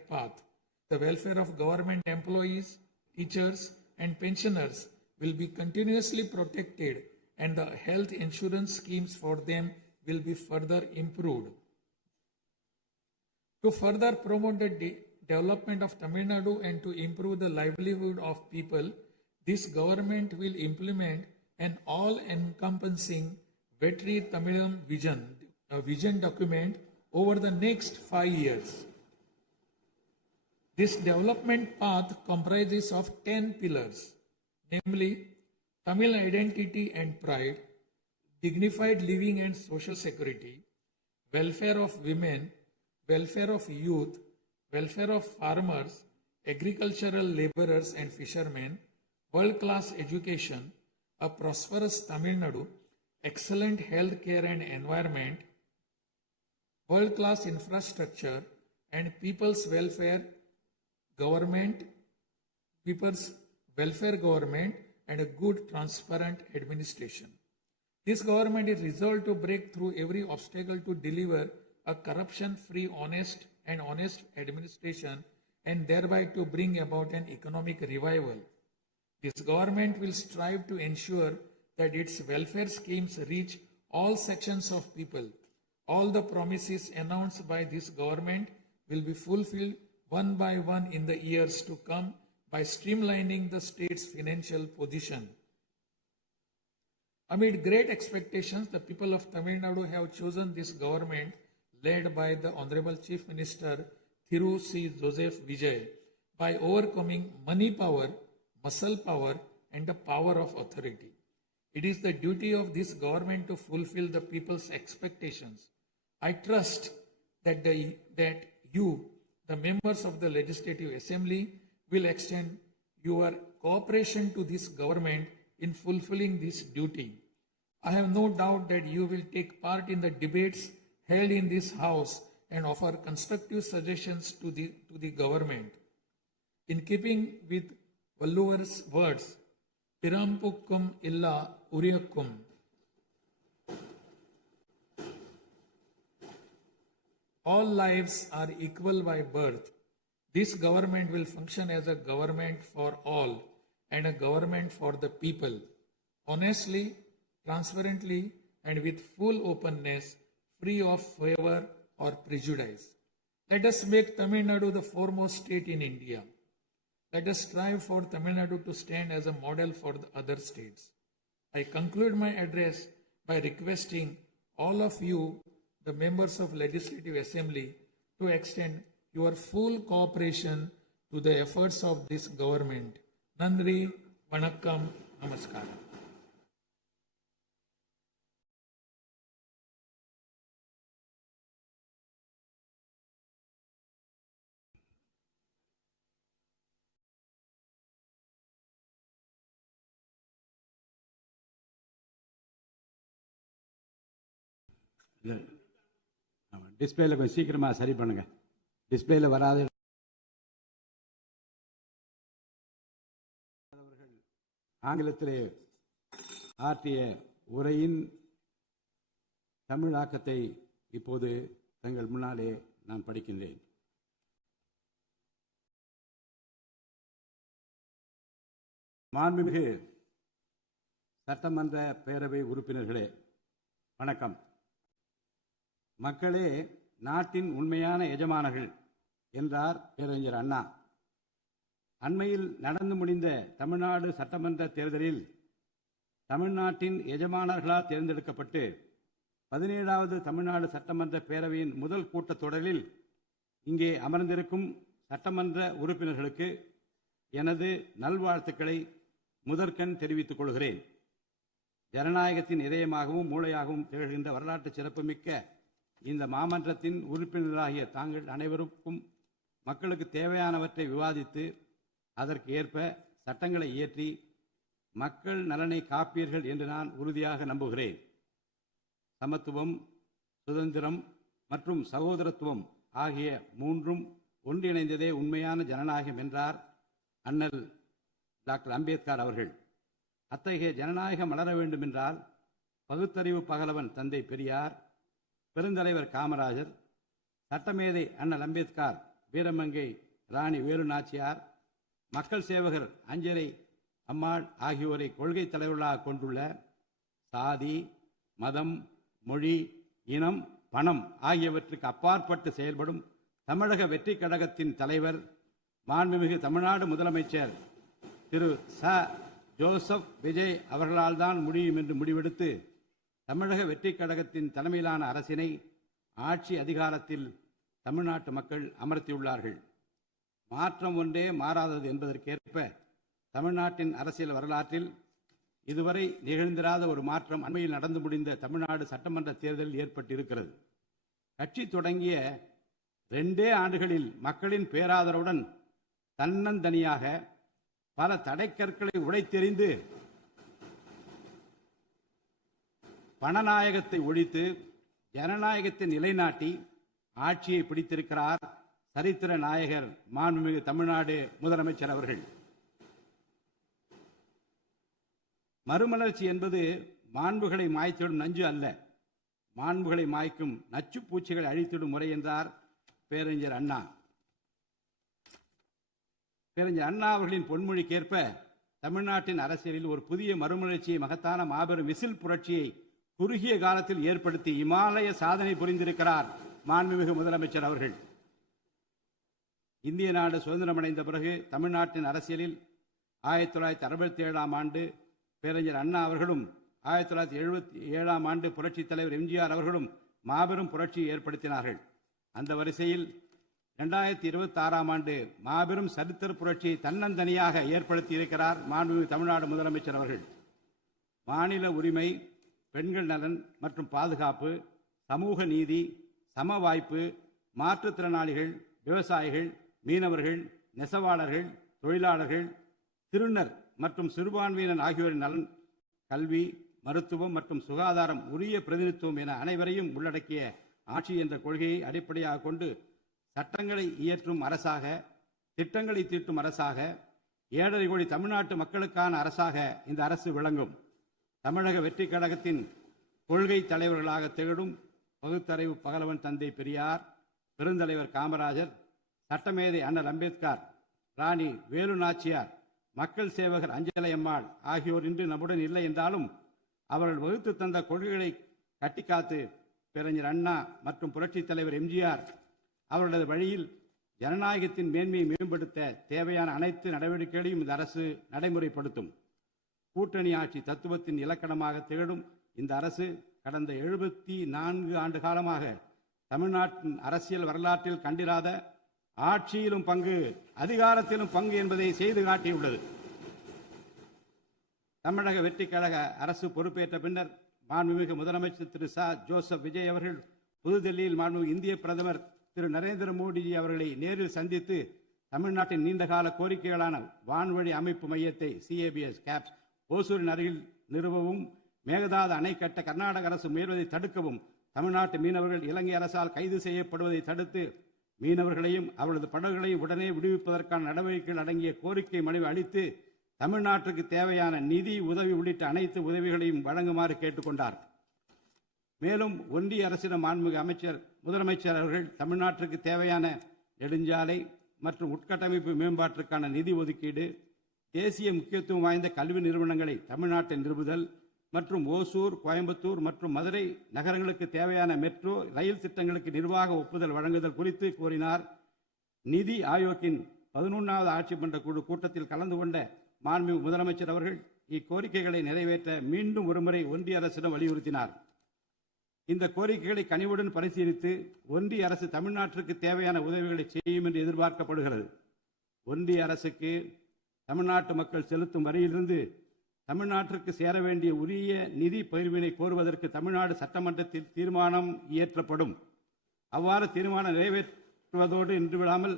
path. The welfare of government employees, teachers, and pensioners will be continuously protected, and the health insurance schemes for them will be further improved. To further promote the development of Tamil Nadu and to improve the livelihood of people, this government will implement an all-encompassing Vetri Tamilam vision document over the next 5 years. This development path comprises of 10 pillars, namely Tamil identity and pride, dignified living and social security, welfare of women, welfare of youth, welfare of farmers, agricultural laborers and fishermen, world-class education, a prosperous Tamil Nadu, excellent health care and environment, world-class infrastructure, and people's welfare government, and a good transparent administration. This government is resolved to break through every obstacle to deliver a corruption-free, honest administration, and thereby to bring about an economic revival. This government will strive to ensure that its welfare schemes reach all sections of people. All the promises announced by this government will be fulfilled one by one in the years to come by streamlining the state's financial position. Amid great expectations, the people of Tamil Nadu have chosen this government led by the Honorable Chief Minister Thiru C. Joseph Vijay by overcoming money power, muscle power, and the power of authority. It is the duty of this government to fulfill the people's expectations. I trust that you, the members of the Legislative Assembly, will extend your cooperation to this government in fulfilling this duty. I have no doubt that you will take part in the debates held in this House and offer constructive suggestions to the government. In keeping with Valluvar's words, Pirampukkum illa Uriyakkum, all lives are equal by birth. This government will function as a government for all and a government for the people, honestly, transparently, and with full openness, free of favor or prejudice. Let us make Tamil Nadu the foremost state in India. Let us strive for Tamil Nadu to stand as a model for the other states. I conclude my address by requesting all of you, the members of Legislative Assembly, to extend your full cooperation to the efforts of this government. Nandri, Vanakkam, Namaskaram. டிஸ்பிளேல கொஞ்சம் சீக்கிரமா சரி பண்ணுங்க. டிஸ்பிளேல வராது. ஆங்கிலத்திலே ஆற்றிய உரையின் தமிழாக்கத்தை இப்போது தங்கள் முன்னாலே நான் படிக்கின்றேன். மாண்புமிகு சட்டமன்ற பேரவை உறுப்பினர்களே, வணக்கம். மக்களே நாட்டின் உண்மையான எஜமானர்கள் என்றார் பேரறிஞர் அண்ணா. அண்மையில் நடந்து முடிந்த தமிழ்நாடு சட்டமன்ற தேர்தலில் தமிழ்நாட்டின் எஜமானர்களால் தேர்ந்தெடுக்கப்பட்டு 17வது தமிழ்நாடு சட்டமன்ற பேரவையின் முதல் கூட்டத்தொடரில் இங்கே அமர்ந்திருக்கும் சட்டமன்ற உறுப்பினர்களுக்கு எனது நல்வாழ்த்துக்களை முதற்கண் தெரிவித்துக் கொள்கிறேன். ஜனநாயகத்தின் இதயமாகவும் மூளையாகவும் திகழ்கின்ற வரலாற்று சிறப்புமிக்க இந்த மாமன்றத்தின் உறுப்பினராகிய தாங்கள் அனைவருக்கும் மக்களுக்கு தேவையானவற்றை விவாதித்து அதற்கு ஏற்ப சட்டங்களை இயற்றி மக்கள் நலனை காப்பீர்கள் என்று நான் உறுதியாக நம்புகிறேன். சமத்துவம், சுதந்திரம் மற்றும் சகோதரத்துவம் ஆகிய மூன்றும் ஒன்றிணைந்ததே உண்மையான ஜனநாயகம் என்றார் அண்ணல் டாக்டர் அம்பேத்கர் அவர்கள். அத்தகைய ஜனநாயகம் வளர வேண்டுமென்றால் பகுத்தறிவு பகலவன் தந்தை பெரியார், பெருந்தலைவர் காமராஜர், சட்டமேதை அண்ணல் அம்பேத்கர், வீரமங்கை ராணி வேலு நாச்சியார், மக்கள் சேவகர் அஞ்சலை அம்மாள் ஆகியோரை கொள்கை தலைவர்களாக கொண்டுள்ள சாதி, மதம், மொழி, இனம், பணம் ஆகியவற்றுக்கு அப்பாற்பட்டு செயல்படும் தமிழக வெற்றி கழகத்தின் தலைவர் மாண்புமிகு தமிழ்நாடு முதலமைச்சர் திரு ஜோசப் விஜய் அவர்களால் தான் முடியும் என்று முடிவெடுத்து தமிழக வெற்றி கழகத்தின் தலைமையிலான அரசினை ஆட்சி அதிகாரத்தில் தமிழ்நாட்டு மக்கள் அமர்த்தியுள்ளார்கள். மாற்றம் ஒன்றே மாறாதது என்பதற்கேற்ப தமிழ்நாட்டின் அரசியல் வரலாற்றில் இதுவரை நிகழ்ந்திராத ஒரு மாற்றம் அண்மையில் நடந்து முடிந்த தமிழ்நாடு சட்டமன்ற தேர்தலில் ஏற்பட்டிருக்கிறது. கட்சி தொடங்கிய 2 ஆண்டுகளில் மக்களின் பேராதரவுடன் தன்னந்தனியாக பல தடைக்கற்களை உடைத்தெறிந்து பணநாயகத்தை ஒழித்து ஜனநாயகத்தை நிலைநாட்டி ஆட்சியை பிடித்திருக்கிறார் சரித்திர நாயகர் மாண்புமிகு தமிழ்நாடு முதலமைச்சர் அவர்கள். மறுமலர்ச்சி என்பது மாண்புகளை மாய்த்திடும் நஞ்சு அல்ல, மாண்புகளை மாய்க்கும் நச்சு பூச்சிகளை அழித்திடும் முறை என்றார் பேரறிஞர் அண்ணா. பேரறிஞர் அண்ணா அவர்களின் பொன்மொழிக்கேற்ப தமிழ்நாட்டின் அரசியலில் ஒரு புதிய மறுமலர்ச்சியை, மகத்தான மாபெரும் விசில் புரட்சியை குறுகிய காலத்தில் ஏற்படுத்தி இமாலய சாதனை புரிந்திருக்கிறார் மாண்புமிகு முதலமைச்சர் அவர்கள். இந்திய நாடு சுதந்திரமடைந்த பிறகு தமிழ்நாட்டின் அரசியலில் 1967ஆம் ஆண்டு பேரறிஞர் அண்ணா அவர்களும் 1977ஆம் ஆண்டு புரட்சித் தலைவர் எம்ஜிஆர் அவர்களும் மாபெரும் புரட்சியை ஏற்படுத்தினார்கள். அந்த வரிசையில் 2026ஆம் ஆண்டு மாபெரும் சரித்திர புரட்சியை தன்னந்தனியாக ஏற்படுத்தி இருக்கிறார் மாண்புமிகு தமிழ்நாடு முதலமைச்சர் அவர்கள். மாநில உரிமை, பெண்கள் நலன் மற்றும் பாதுகாப்பு, சமூக நீதி, சம வாய்ப்பு, மாற்றுத்திறனாளிகள், விவசாயிகள், மீனவர்கள், நெசவாளர்கள், தொழிலாளர்கள், திருநர் மற்றும் சிறுபான்மையினர் ஆகியோரின் நலன், கல்வி, மருத்துவம் மற்றும் சுகாதாரம், உரிய பிரதிநிதித்துவம் என அனைவரையும் உள்ளடக்கிய ஆட்சி என்ற கொள்கையை அடிப்படையாக கொண்டு சட்டங்களை இயற்றும் அரசாக, திட்டங்களை தீட்டும் அரசாக, 7.5 கோடி தமிழ்நாட்டு மக்களுக்கான அரசாக இந்த அரசு விளங்கும். தமிழக வெற்றி கழகத்தின் கொள்கை தலைவர்களாக திகழும் பகுத்தறிவு பகலவன் தந்தை பெரியார், பெருந்தலைவர் காமராஜர், சட்டமேதை அண்ணல் அம்பேத்கர், ராணி வேலு நாச்சியார், மக்கள் சேவகர் அஞ்சலை அம்மாள் ஆகியோர் இன்று நம்முடன் இல்லை என்றாலும் அவர்கள் வகுத்து தந்த கொள்கைகளை கட்டிக்காத்து பேரறிஞர் அண்ணா மற்றும் புரட்சித் தலைவர் எம்ஜிஆர் அவர்களது வழியில் ஜனநாயகத்தின் மேன்மையை மேம்படுத்த தேவையான அனைத்து நடவடிக்கைகளையும் இந்த அரசு நடைமுறைப்படுத்தும். கூட்டணி ஆட்சி தத்துவத்தின் இலக்கணமாக திகழும் இந்த அரசு கடந்த 74 ஆண்டு காலமாக தமிழ்நாட்டின் அரசியல் வரலாற்றில் கண்டிராத ஆட்சியிலும் பங்கு, அதிகாரத்திலும் பங்கு என்பதை செய்து காட்டியுள்ளது. தமிழக வெற்றி கழக அரசு பொறுப்பேற்ற பின்னர் மாண்புமிகு முதலமைச்சர் திரு ஜோசப் விஜய் அவர்கள் புதுதில்லியில் மாண்புமிகு இந்திய பிரதமர் திரு நரேந்திர மோடிஜி அவர்களை நேரில் சந்தித்து தமிழ்நாட்டின் நீண்டகால கோரிக்கைகளான வான்வழி அமைப்பு மையத்தை CABS கேப்ஸ் ஓசூரின் அருகில் நிறுவவும், மேகதாது அணை கட்ட கர்நாடக அரசு முயல்வதை தடுக்கவும், தமிழ்நாட்டு மீனவர்கள் இலங்கை அரசால் கைது செய்யப்படுவதை தடுத்து மீனவர்களையும் அவர்களது படகுகளையும் உடனே விடுவிப்பதற்கான நடவடிக்கைகள் அடங்கிய கோரிக்கை மனுவை அளித்து தமிழ்நாட்டுக்கு தேவையான நிதி உதவி உள்ளிட்ட அனைத்து உதவிகளையும் வழங்குமாறு கேட்டுக்கொண்டார். மேலும் ஒன்றிய அரசிடம் மாண்புமிகு முதலமைச்சர் அவர்கள் தமிழ்நாட்டிற்கு தேவையான நெடுஞ்சாலை மற்றும் உட்கட்டமைப்பு மேம்பாட்டிற்கான நிதி ஒதுக்கீடு, தேசிய முக்கியத்துவம் வாய்ந்த கல்வி நிறுவனங்களை தமிழ்நாட்டில் நிறுவுதல் மற்றும் ஓசூர், கோயம்புத்தூர் மற்றும் மதுரை நகரங்களுக்கு தேவையான மெட்ரோ ரயில் திட்டங்களுக்கு நிர்வாக ஒப்புதல் வழங்குதல் குறித்து கோரினார். நிதி ஆயோக்கின் 11வது ஆட்சி மன்ற குழு கூட்டத்தில் கலந்து கொண்ட மாண்புமிகு முதலமைச்சர் அவர்கள் இக்கோரிக்கைகளை நிறைவேற்ற மீண்டும் ஒருமுறை ஒன்றிய அரசிடம் வலியுறுத்தினார். இந்த கோரிக்கைகளை கனிவுடன் பரிசீலித்து ஒன்றிய அரசு தமிழ்நாட்டிற்கு தேவையான உதவிகளை செய்யும் என்று எதிர்பார்க்கப்படுகிறது. ஒன்றிய அரசுக்கு தமிழ்நாட்டு மக்கள் செலுத்தும் வரியிலிருந்து தமிழ்நாட்டிற்கு சேர வேண்டிய உரிய நிதி பகிர்வினை கோருவதற்கு தமிழ்நாடு சட்டமன்றத்தில் தீர்மானம் இயற்றப்படும். அவ்வாறு தீர்மானம் நிறைவேற்றுவதோடு நின்று விடாமல்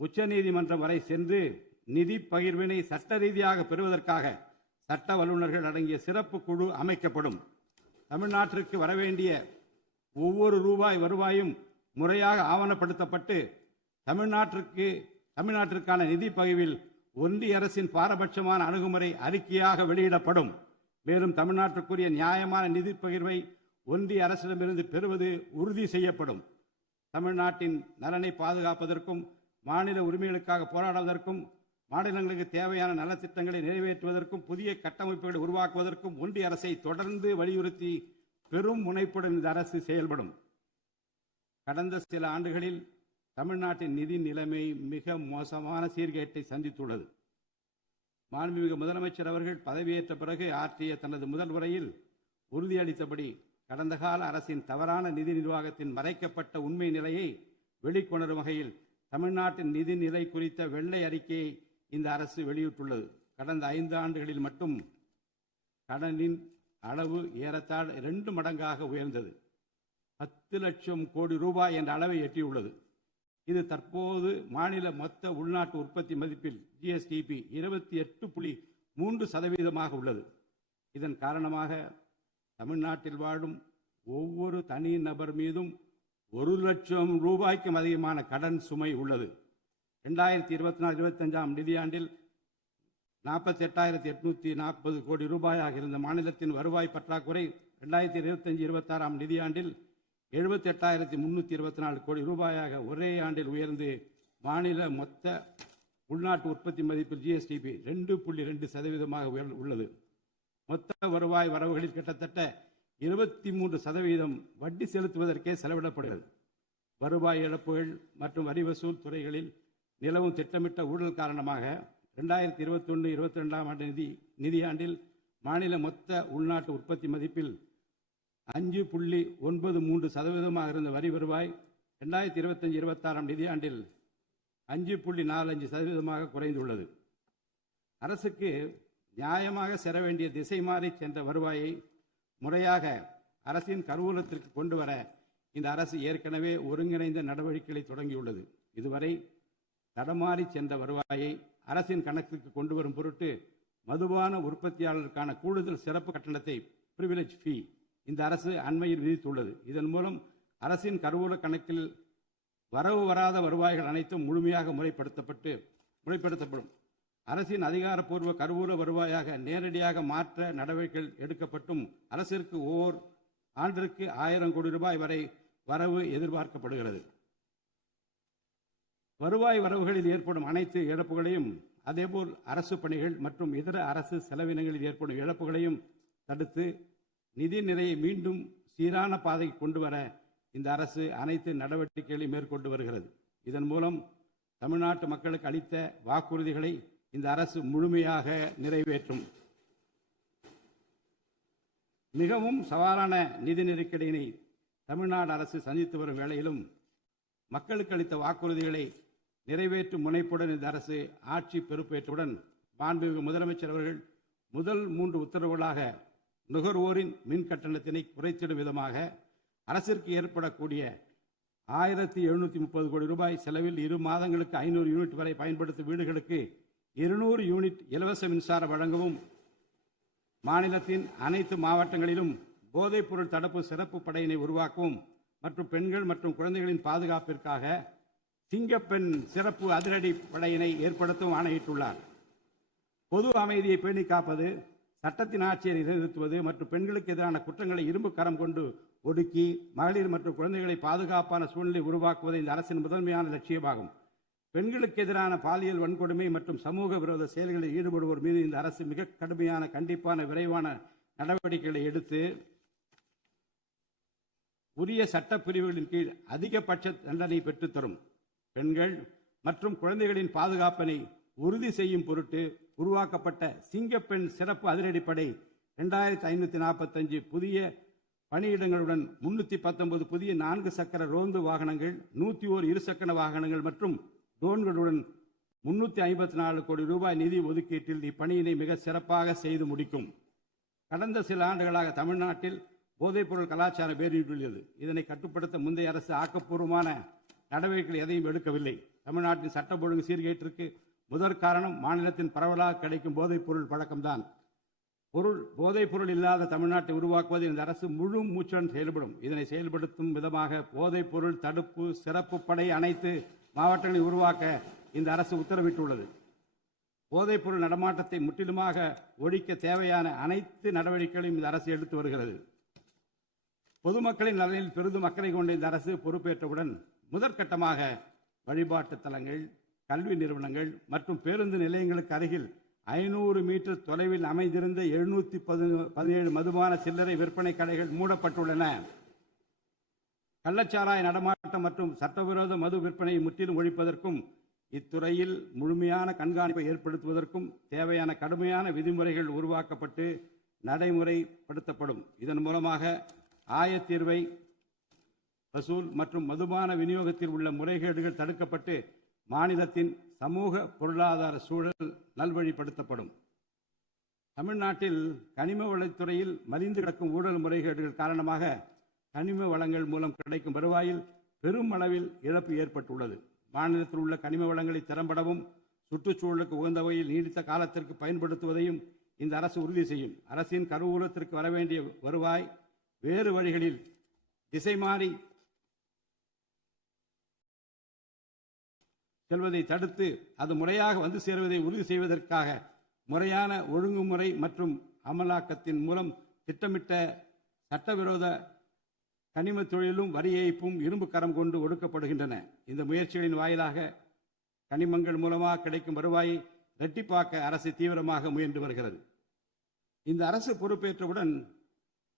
உச்சநீதிமன்றம் வரை சென்று நிதி பகிர்வினை சட்ட ரீதியாக பெறுவதற்காக சட்ட வல்லுநர்கள் அடங்கிய சிறப்பு குழு அமைக்கப்படும். தமிழ்நாட்டிற்கு வரவேண்டிய ஒவ்வொரு ரூபாய் வருவாயும் முறையாக ஆவணப்படுத்தப்பட்டு தமிழ்நாட்டிற்கான நிதி பகிர்வில் ஒன்றிய அரசின் பாரபட்சமான அணுகுமுறை அறிக்கையாக வெளியிடப்படும். மேலும் தமிழ்நாட்டிற்குரிய நியாயமான நிதி பகிர்வை ஒன்றிய அரசிடமிருந்து பெறுவது உறுதி செய்யப்படும். தமிழ்நாட்டின் நலனை பாதுகாப்பதற்கும் மாநில உரிமைகளுக்காக போராடுவதற்கும் மாநிலங்களுக்கு தேவையான நலத்திட்டங்களை நிறைவேற்றுவதற்கும் புதிய கட்டமைப்புகளை உருவாக்குவதற்கும் ஒன்றிய அரசை தொடர்ந்து வலியுறுத்தி பெரும் முனைப்புடன் இந்த அரசு செயல்படும். கடந்த சில ஆண்டுகளில் தமிழ்நாட்டின் நிதி நிலைமை மிக மோசமான சீர்கேட்டை சந்தித்துள்ளது. மாண்புமிகு முதலமைச்சர் அவர்கள் பதவியேற்ற பிறகு ஆற்றிய தனது முதல் உரையில் உறுதியளித்தபடி கடந்த கால அரசின் தவறான நிதி நிர்வாகத்தின் மறைக்கப்பட்ட உண்மை நிலையை வெளிக்கொணரும் வகையில் தமிழ்நாட்டின் நிதி நிலை குறித்த வெள்ளை அறிக்கையை இந்த அரசு வெளியிட்டுள்ளது. கடந்த 5 ஆண்டுகளில் மட்டும் கடனின் அளவு ஏறத்தாழ 2 மடங்காக உயர்ந்தது. 10 லட்சம் கோடி ரூபாய் என்ற அளவை எட்டியுள்ளது. இது தற்போது மாநில மொத்த உள்நாட்டு உற்பத்தி மதிப்பில் ஜிஎஸ்டிபி 28.3% உள்ளது. இதன் காரணமாக தமிழ்நாட்டில் வாழும் ஒவ்வொரு தனி நபர் மீதும் 1 லட்சம் ரூபாய்க்கும் அதிகமான கடன் சுமை உள்ளது. 2024-25 நிதியாண்டில் 48,840 கோடி ரூபாயாக இருந்த மாநிலத்தின் வருவாய் பற்றாக்குறை 2025-26 நிதியாண்டில் 78,324 கோடி ரூபாயாக ஒரே ஆண்டில் உயர்ந்து மாநில மொத்த உள்நாட்டு உற்பத்தி மதிப்பில் ஜிஎஸ்டிபி 2.2% உள்ளது. மொத்த வருவாய் வரவுகளில் கிட்டத்தட்ட 23% வட்டி செலுத்துவதற்கே செலவிடப்படுகிறது. வருவாய் இழப்புகள் மற்றும் வரி வசூல் துறைகளில் நிலவும் திட்டமிட்ட ஊழல் காரணமாக 2021-22 நிதியாண்டில் மாநில மொத்த உள்நாட்டு உற்பத்தி மதிப்பில் 5.93% இருந்த வரி வருவாய் 2025-26 நிதியாண்டில் 5.45% குறைந்துள்ளது. அரசுக்கு நியாயமாக செல்ல வேண்டிய திசை மாறி சென்ற வருவாயை முறையாக அரசின் கருவூலத்திற்கு கொண்டு வர இந்த அரசு ஏற்கனவே ஒருங்கிணைந்த நடவடிக்கைகளை தொடங்கியுள்ளது. இதுவரை தடமாறி சென்ற வருவாயை அரசின் கணக்கிற்கு கொண்டு வரும் பொருட்டு மதுபான உற்பத்தியாளருக்கான கூடுதல் சிறப்பு கட்டணத்தை பிரிவிலேஜ் ஃபீ இந்த அரசு அண்மையில் விதித்துள்ளது. இதன் மூலம் அரசின் கருவூல கணக்கில் வரவு வராத வருவாய்கள் அனைத்தும் முழுமையாக முறைப்படுத்தப்படும். அரசின் அதிகாரப்பூர்வ கருவூல வருவாயாக நேரடியாக மாற்ற நடவடிக்கைகள் எடுக்கப்பட்டும் அரசிற்கு ஓர் ஆண்டிற்கு 1000 கோடி ரூபாய் வரை வரவு எதிர்பார்க்கப்படுகிறது. வருவாய் வரவுகளில் ஏற்படும் அனைத்து இழப்புகளையும் அதேபோல் அரசு பணிகள் மற்றும் இதர அரசு செலவினங்களில் ஏற்படும் இழப்புகளையும் தடுத்து நிதி நிலையை மீண்டும் சீரான பாதைக்கு கொண்டு வர இந்த அரசு அனைத்து நடவடிக்கைகளையும் மேற்கொண்டு வருகிறது. இதன் மூலம் தமிழ்நாட்டு மக்களுக்கு அளித்த வாக்குறுதிகளை இந்த அரசு முழுமையாக நிறைவேற்றும். மிகவும் சவாலான நிதி நெருக்கடியினை தமிழ்நாடு அரசு சந்தித்து வரும் வேளையிலும் மக்களுக்கு அளித்த வாக்குறுதிகளை நிறைவேற்றும் முனைப்புடன் இந்த அரசு ஆட்சி பொறுப்பேற்றவுடன் மாண்புமிகு முதலமைச்சர் அவர்கள் முதல் 3 உத்தரவுகளாக நுகர்வோரின் மின் கட்டணத்தினை குறைத்திடும் விதமாக அரசிற்கு ஏற்படக்கூடிய 1730 கோடி ரூபாய் செலவில் 2 மாதங்களுக்கு 500 யூனிட் வரை பயன்படுத்தும் வீடுகளுக்கு 200 யூனிட் இலவச மின்சாரம் வழங்கவும், மாநிலத்தின் அனைத்து மாவட்டங்களிலும் போதைப்பொருள் தடுப்பு சிறப்பு படையினை உருவாக்கவும் மற்றும் பெண்கள் மற்றும் குழந்தைகளின் பாதுகாப்பிற்காக சிங்கப்பெண் சிறப்பு அதிரடி படையினை ஏற்படுத்தவும் ஆணையிட்டுள்ளார். பொது அமைதியை பேணி காப்பது, சட்டத்தின் ஆட்சியை நிலைநிறுத்துவது மற்றும் பெண்களுக்கு எதிரான குற்றங்களை இரும்பு கரம் கொண்டு ஒடுக்கி மகளிர் மற்றும் குழந்தைகளை பாதுகாப்பான சூழ்நிலை உருவாக்குவது இந்த அரசின் முதன்மையான லட்சியமாகும். பெண்களுக்கு எதிரான பாலியல் வன்கொடுமை மற்றும் சமூக விரோத செயல்களில் ஈடுபடுவோர் மீது இந்த அரசு மிக கடுமையான கண்டிப்பான விரைவான நடவடிக்கைகளை எடுத்து உரிய சட்ட பிரிவுகளின் கீழ் அதிகபட்ச தண்டனை பெற்றுத்தரும். பெண்கள் மற்றும் குழந்தைகளின் பாதுகாப்பினை உறுதி செய்யும் பொருட்டு உருவாக்கப்பட்ட சிங்கப்பெண் சிறப்பு அதிரடிப்படை 2545 புதிய பணியிடங்களுடன் 319 புதிய 4 சக்கர ரோந்து வாகனங்கள், 101 இருசக்கர வாகனங்கள் மற்றும் ட்ரோன்களுடன் 354 கோடி ரூபாய் நிதி ஒதுக்கீட்டில் இப்பணியினை மிக சிறப்பாக செய்து முடிக்கும். கடந்த சில ஆண்டுகளாக தமிழ்நாட்டில் போதைப்பொருள் கலாச்சாரம் வேரூன்றியுள்ளது. இதனை கட்டுப்படுத்த முந்தைய அரசு ஆக்கப்பூர்வமான நடவடிக்கைகள் எதையும் எடுக்கவில்லை. தமிழ்நாட்டின் சட்டம் ஒழுங்கு சீர்கேட்டிற்கு முதற் காரணம் மாநிலத்தின் பரவலாக கிடைக்கும் போதைப்பொருள் பழக்கம்தான். போதைப்பொருள் இல்லாத தமிழ்நாட்டை உருவாக்குவது இந்த அரசு முழு மூச்சுடன் செயல்படும். இதனை செயல்படுத்தும் விதமாக போதைப்பொருள் தடுப்பு சிறப்பு படை அனைத்து மாவட்டங்களை உருவாக்க இந்த அரசு உத்தரவிட்டுள்ளது. போதைப்பொருள் நடமாட்டத்தை முற்றிலுமாக ஒழிக்க தேவையான அனைத்து நடவடிக்கைகளையும் இந்த அரசு எடுத்து வருகிறது. பொதுமக்களின் நலனில் பெரிதும் அக்கறை கொண்ட இந்த அரசு பொறுப்பேற்றவுடன் முதற்கட்டமாக வழிபாட்டு தலங்கள், கல்வி நிறுவனங்கள் மற்றும் பேருந்து நிலையங்களுக்கு அருகில் 500 மீட்டர் தொலைவில் அமைந்திருந்த 717 மதுபான சில்லறை விற்பனை கடைகள் மூடப்பட்டுள்ளன. கள்ளச்சாராய நடமாட்டம் மற்றும் சட்டவிரோத மது விற்பனையை முற்றிலும் ஒழிப்பதற்கும் இத்துறையில் முழுமையான கண்காணிப்பை ஏற்படுத்துவதற்கும் தேவையான கடுமையான விதிமுறைகள் உருவாக்கப்பட்டு நடைமுறைப்படுத்தப்படும். இதன் மூலமாக ஆயத்தீர்வை வசூல் மற்றும் மதுபான விநியோகத்தில் உள்ள முறைகேடுகள் தடுக்கப்பட்டு மாநிலத்தின் சமூக பொருளாதார சூழல் நல்வழிப்படுத்தப்படும். தமிழ்நாட்டில் கனிம வளத்துறையில் மலிந்து கிடக்கும் ஊழல் முறைகேடுகள் காரணமாக கனிம வளங்கள் மூலம் கிடைக்கும் வருவாயில் பெரும் அளவில் இழப்பு ஏற்பட்டுள்ளது. மாநிலத்தில் உள்ள கனிம வளங்களை திறம்படவும் சுற்றுச்சூழலுக்கு உகந்த வகையில் நீடித்த காலத்திற்கு பயன்படுத்துவதையும் இந்த அரசு உறுதி செய்யும். அரசின் கருவூலத்திற்கு வரவேண்டிய வருவாய் வேறு வழிகளில் திசை மாறி செல்வதை தடுத்து அது முறையாக வந்து சேருவதை உறுதி செய்வதற்காக முறையான ஒழுங்குமுறை மற்றும் அமலாக்கத்தின் மூலம் திட்டமிட்ட சட்டவிரோத கனிம தொழிலும் வரி ஏய்ப்பும் இரும்பு கரம் கொண்டு ஒடுக்கப்படுகின்றன. இந்த முயற்சிகளின் வாயிலாக கனிமங்கள் மூலமாக கிடைக்கும் வருவாயை இரட்டிப்பாக்க அரசு தீவிரமாக முயன்று வருகிறது. இந்த அரசு பொறுப்பேற்றவுடன்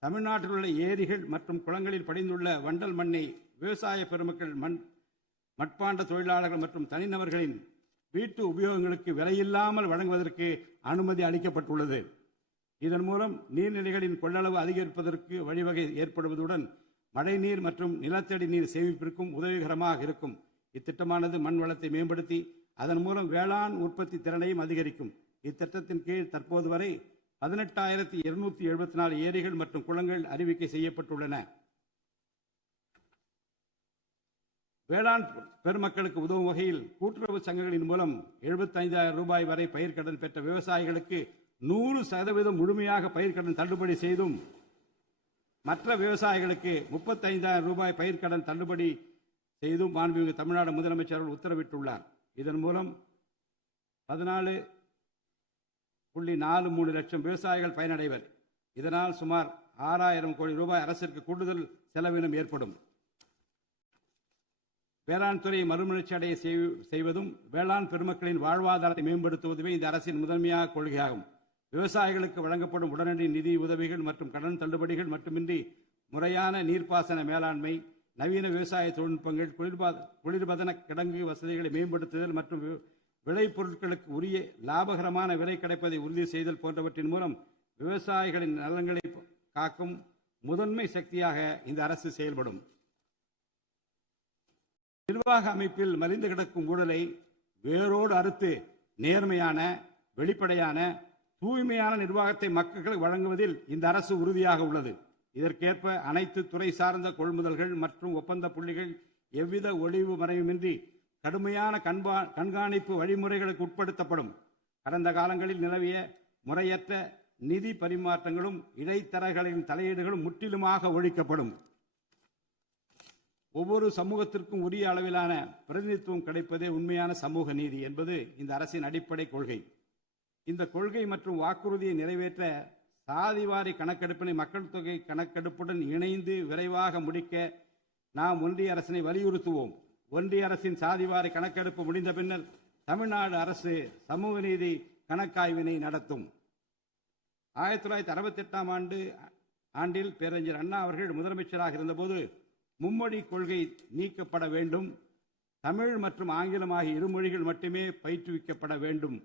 தமிழ்நாட்டில் உள்ள ஏரிகள் மற்றும் குளங்களில் படிந்துள்ள வண்டல் மண்ணை விவசாய பெருமக்கள், மட்பாண்ட தொழிலாளர்கள் மற்றும் தனிநபர்களின் வீட்டு உபயோகங்களுக்கு விலையில்லாமல் வழங்குவதற்கு அனுமதி அளிக்கப்பட்டுள்ளது. இதன் மூலம் நீர்நிலைகளின் கொள்ளளவு அதிகரிப்பதற்கு வழிவகை ஏற்படுவதுடன் மழைநீர் மற்றும் நிலத்தடி நீர் சேமிப்பிற்கும் உதவிகரமாக இருக்கும். இத்திட்டமானது மண் வளத்தை மேம்படுத்தி அதன் மூலம் வேளாண் உற்பத்தி திறனையும் அதிகரிக்கும். இத்திட்டத்தின் கீழ் தற்போது வரை 18,274 ஏரிகள் மற்றும் குளங்கள் அறிவிக்கை செய்யப்பட்டுள்ளன. வேளாண் பெருமக்களுக்கு உதவும் வகையில் கூட்டுறவு சங்கங்களின் மூலம் 75,000 ரூபாய் வரை பயிர்க்கடன் பெற்ற விவசாயிகளுக்கு 100% முழுமையாக பயிர்க்கடன் தள்ளுபடி செய்தும், மற்ற விவசாயிகளுக்கு 35,000 ரூபாய் பயிர்க்கடன் தள்ளுபடி செய்தும் மாண்புமிகு தமிழ்நாடு முதலமைச்சர் உத்தரவிட்டுள்ளார். இதன் மூலம் 14.43 லட்சம் விவசாயிகள் பயனடைவர். இதனால் சுமார் 6,000 கோடி ரூபாய் அரசிற்கு கூடுதல் செலவினம் ஏற்படும். வேளாண் துறையை மறுமலர்ச்சி அடைய செய்வதும் வேளாண் பெருமக்களின் வாழ்வாதாரத்தை மேம்படுத்துவதுமே இந்த அரசின் முதன்மையாக கொள்கையாகும். விவசாயிகளுக்கு வழங்கப்படும் உடனடி நிதி உதவிகள் மற்றும் கடன் தள்ளுபடிகள் மட்டுமின்றி முறையான நீர்ப்பாசன மேலாண்மை, நவீன விவசாய தொழில்நுட்பங்கள், குளிர்பதன கிடங்கு வசதிகளை மேம்படுத்துதல் மற்றும் விளைபொருட்களுக்கு உரிய லாபகரமான விலை கிடைப்பதை உறுதி செய்தல் போன்றவற்றின் மூலம் விவசாயிகளின் நலன்களை காக்கும் முதன்மை சக்தியாக இந்த அரசு செயல்படும். நிர்வாக அமைப்பில் மலிந்து கிடக்கும் ஊழலை வேரோடு அறுத்து நேர்மையான, வெளிப்படையான, தூய்மையான நிர்வாகத்தை மக்களுக்கு வழங்குவதில் இந்த அரசு உறுதியாக உள்ளது. இதற்கேற்ப அனைத்து துறை சார்ந்த கொள்முதல்கள் மற்றும் ஒப்பந்த புள்ளிகள் எவ்வித ஒளிவு மறைவுமின்றி கடுமையான கண்காணிப்பு வழிமுறைகளுக்கு உட்படுத்தப்படும். கடந்த காலங்களில் நிலவிய முறையற்ற நிதி பரிமாற்றங்களும் இடைத்தரகர்களின் தலையீடுகளும் முற்றிலுமாக ஒழிக்கப்படும். ஒவ்வொரு சமூகத்திற்கும் உரிய அளவிலான பிரதிநிதித்துவம் கிடைப்பதே உண்மையான சமூக நீதி என்பது இந்த அரசின் அடிப்படை கொள்கை. இந்த கொள்கை மற்றும் வாக்குறுதியை நிறைவேற்ற சாதிவாரி கணக்கெடுப்பினை மக்கள் தொகை கணக்கெடுப்புடன் இணைந்து விரைவாக முடிக்க நாம் ஒன்றிய அரசினை வலியுறுத்துவோம். ஒன்றிய அரசின் சாதிவாரி கணக்கெடுப்பு முடிந்த பின்னர் தமிழ்நாடு அரசு சமூக நீதி கணக்காய்வினை நடத்தும். 1968 ஆண்டில் பேரறிஞர் அண்ணா அவர்கள் முதலமைச்சராக இருந்தபோது மும்மொழி கொள்கை நீக்கப்பட வேண்டும், தமிழ் மற்றும் ஆங்கிலம் ஆகிய இருமொழிகள் மட்டுமே பயிற்றுவிக்கப்பட வேண்டும்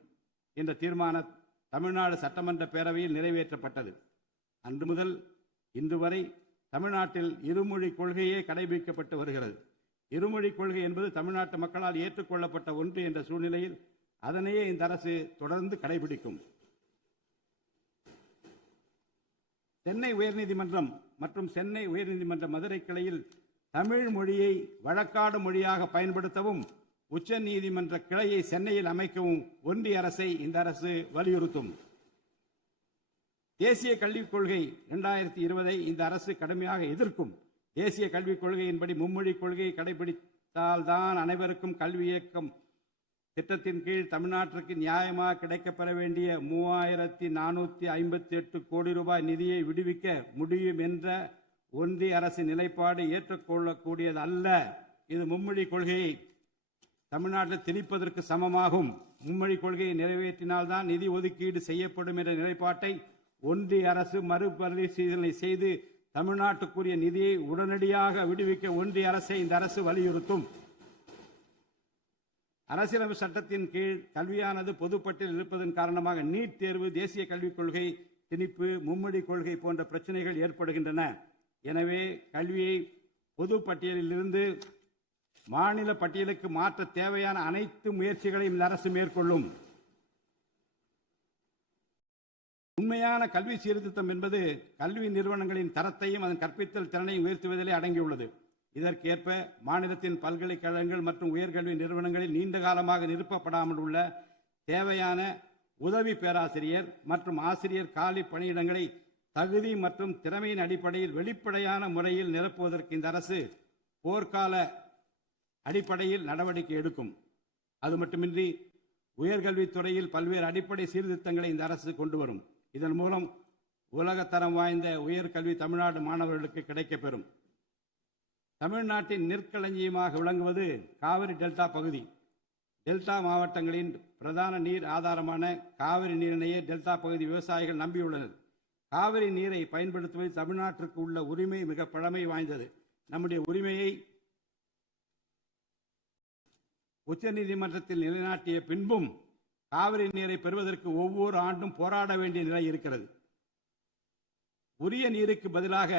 என்ற தீர்மானம் தமிழ்நாடு சட்டமன்ற பேரவையில் நிறைவேற்றப்பட்டது. அன்று முதல் இன்று வரை தமிழ்நாட்டில் இருமொழி கொள்கையே கடைபிடிக்கப்பட்டு வருகிறது. இருமொழி கொள்கை என்பது தமிழ்நாட்டு மக்களால் ஏற்றுக்கொள்ளப்பட்ட ஒன்று என்ற சூழ்நிலையில் அதனையே இந்த அரசு தொடர்ந்து கடைபிடிக்கும். சென்னை உயர்நீதிமன்றம் மற்றும் சென்னை உயர்நீதிமன்ற மதுரை கிளையில் தமிழ் மொழியை வழக்காடு மொழியாக பயன்படுத்தவும் உச்ச நீதிமன்ற கிளையை சென்னையில் அமைக்கவும் ஒன்றிய அரசை இந்த அரசு வலியுறுத்தும். தேசிய கல்விக் கொள்கை 2020 இந்த அரசு கடுமையாக எதிர்க்கும். தேசிய கல்விக் கொள்கையின்படி மும்மொழி கொள்கையை கடைபிடித்தால்தான் அனைவருக்கும் கல்வி இயக்கம் திட்டத்தின் கீழ் தமிழ்நாட்டிற்கு நியாயமாக கிடைக்கப்பெற வேண்டிய 3458 கோடி ரூபாய் நிதியை விடுவிக்க முடியும் என்ற ஒன்றிய அரசின் நிலைப்பாடு ஏற்றுக்கொள்ளக்கூடியது அல்ல. இது மும்மொழி கொள்கையை தமிழ்நாட்டில் திணிப்பதற்கு சமமாகும். மும்மொழி கொள்கையை நிறைவேற்றினால்தான் நிதி ஒதுக்கீடு செய்யப்படும் என்ற நிலைப்பாட்டை ஒன்றிய அரசு மறுபரிசீலனை செய்து தமிழ்நாட்டுக்குரிய நிதியை உடனடியாக விடுவிக்க ஒன்றிய அரசை இந்த அரசு வலியுறுத்தும். அரசியலமைப்பு சட்டத்தின் கீழ் கல்வியானது பொதுப்பட்டியல் இருப்பதன் காரணமாக நீட் தேர்வு, தேசிய கல்விக் கொள்கை திணிப்பு, மும்மொழி கொள்கை போன்ற பிரச்சனைகள் ஏற்படுகின்றன. எனவே கல்வியை பொது பட்டியலில் இருந்து மாநில பட்டியலுக்கு மாற்ற தேவையான அனைத்து முயற்சிகளையும் இந்த அரசு மேற்கொள்ளும். உண்மையான கல்வி சீர்திருத்தம் என்பது கல்வி நிறுவனங்களின் தரத்தையும் அதன் கற்பித்தல் திறனையும் உயர்த்துவதிலே அடங்கியுள்ளது. இதற்கேற்ப மாநிலத்தின் பல்கலைக்கழகங்கள் மற்றும் உயர்கல்வி நிறுவனங்களில் நீண்ட காலமாக நிரப்பப்படாமல் உள்ள தேவையான உதவி பேராசிரியர் மற்றும் ஆசிரியர் காலி பணியிடங்களை தகுதி மற்றும் திறமையின் அடிப்படையில் வெளிப்படையான முறையில் நிரப்புவதற்கு இந்த அரசு போர்க்கால அடிப்படையில் நடவடிக்கை எடுக்கும். அது மட்டுமின்றி உயர்கல்வித்துறையில் பல்வேறு அடிப்படை சீர்திருத்தங்களை இந்த அரசு கொண்டு வரும். இதன் மூலம் உலகத்தரம் வாய்ந்த உயர்கல்வி தமிழ்நாடு மாணவர்களுக்கு கிடைக்கப்பெறும். தமிழ்நாட்டின் நெற்களஞ்சியமாக விளங்குவது காவிரி டெல்டா பகுதி. டெல்டா மாவட்டங்களின் பிரதான நீர் ஆதாரமான காவிரி நீரினையே டெல்டா பகுதி விவசாயிகள் நம்பியுள்ளனர். காவிரி நீரை பயன்படுத்துவதில் தமிழ்நாட்டிற்கு உள்ள உரிமை மிக பழமை வாய்ந்தது. நம்முடைய உரிமையை உச்சநீதிமன்றத்தில் நிலைநாட்டிய பின்பும் காவிரி நீரை பெறுவதற்கு ஒவ்வொரு ஆண்டும் போராட வேண்டிய நிலை இருக்கிறது. உரிய நீருக்கு பதிலாக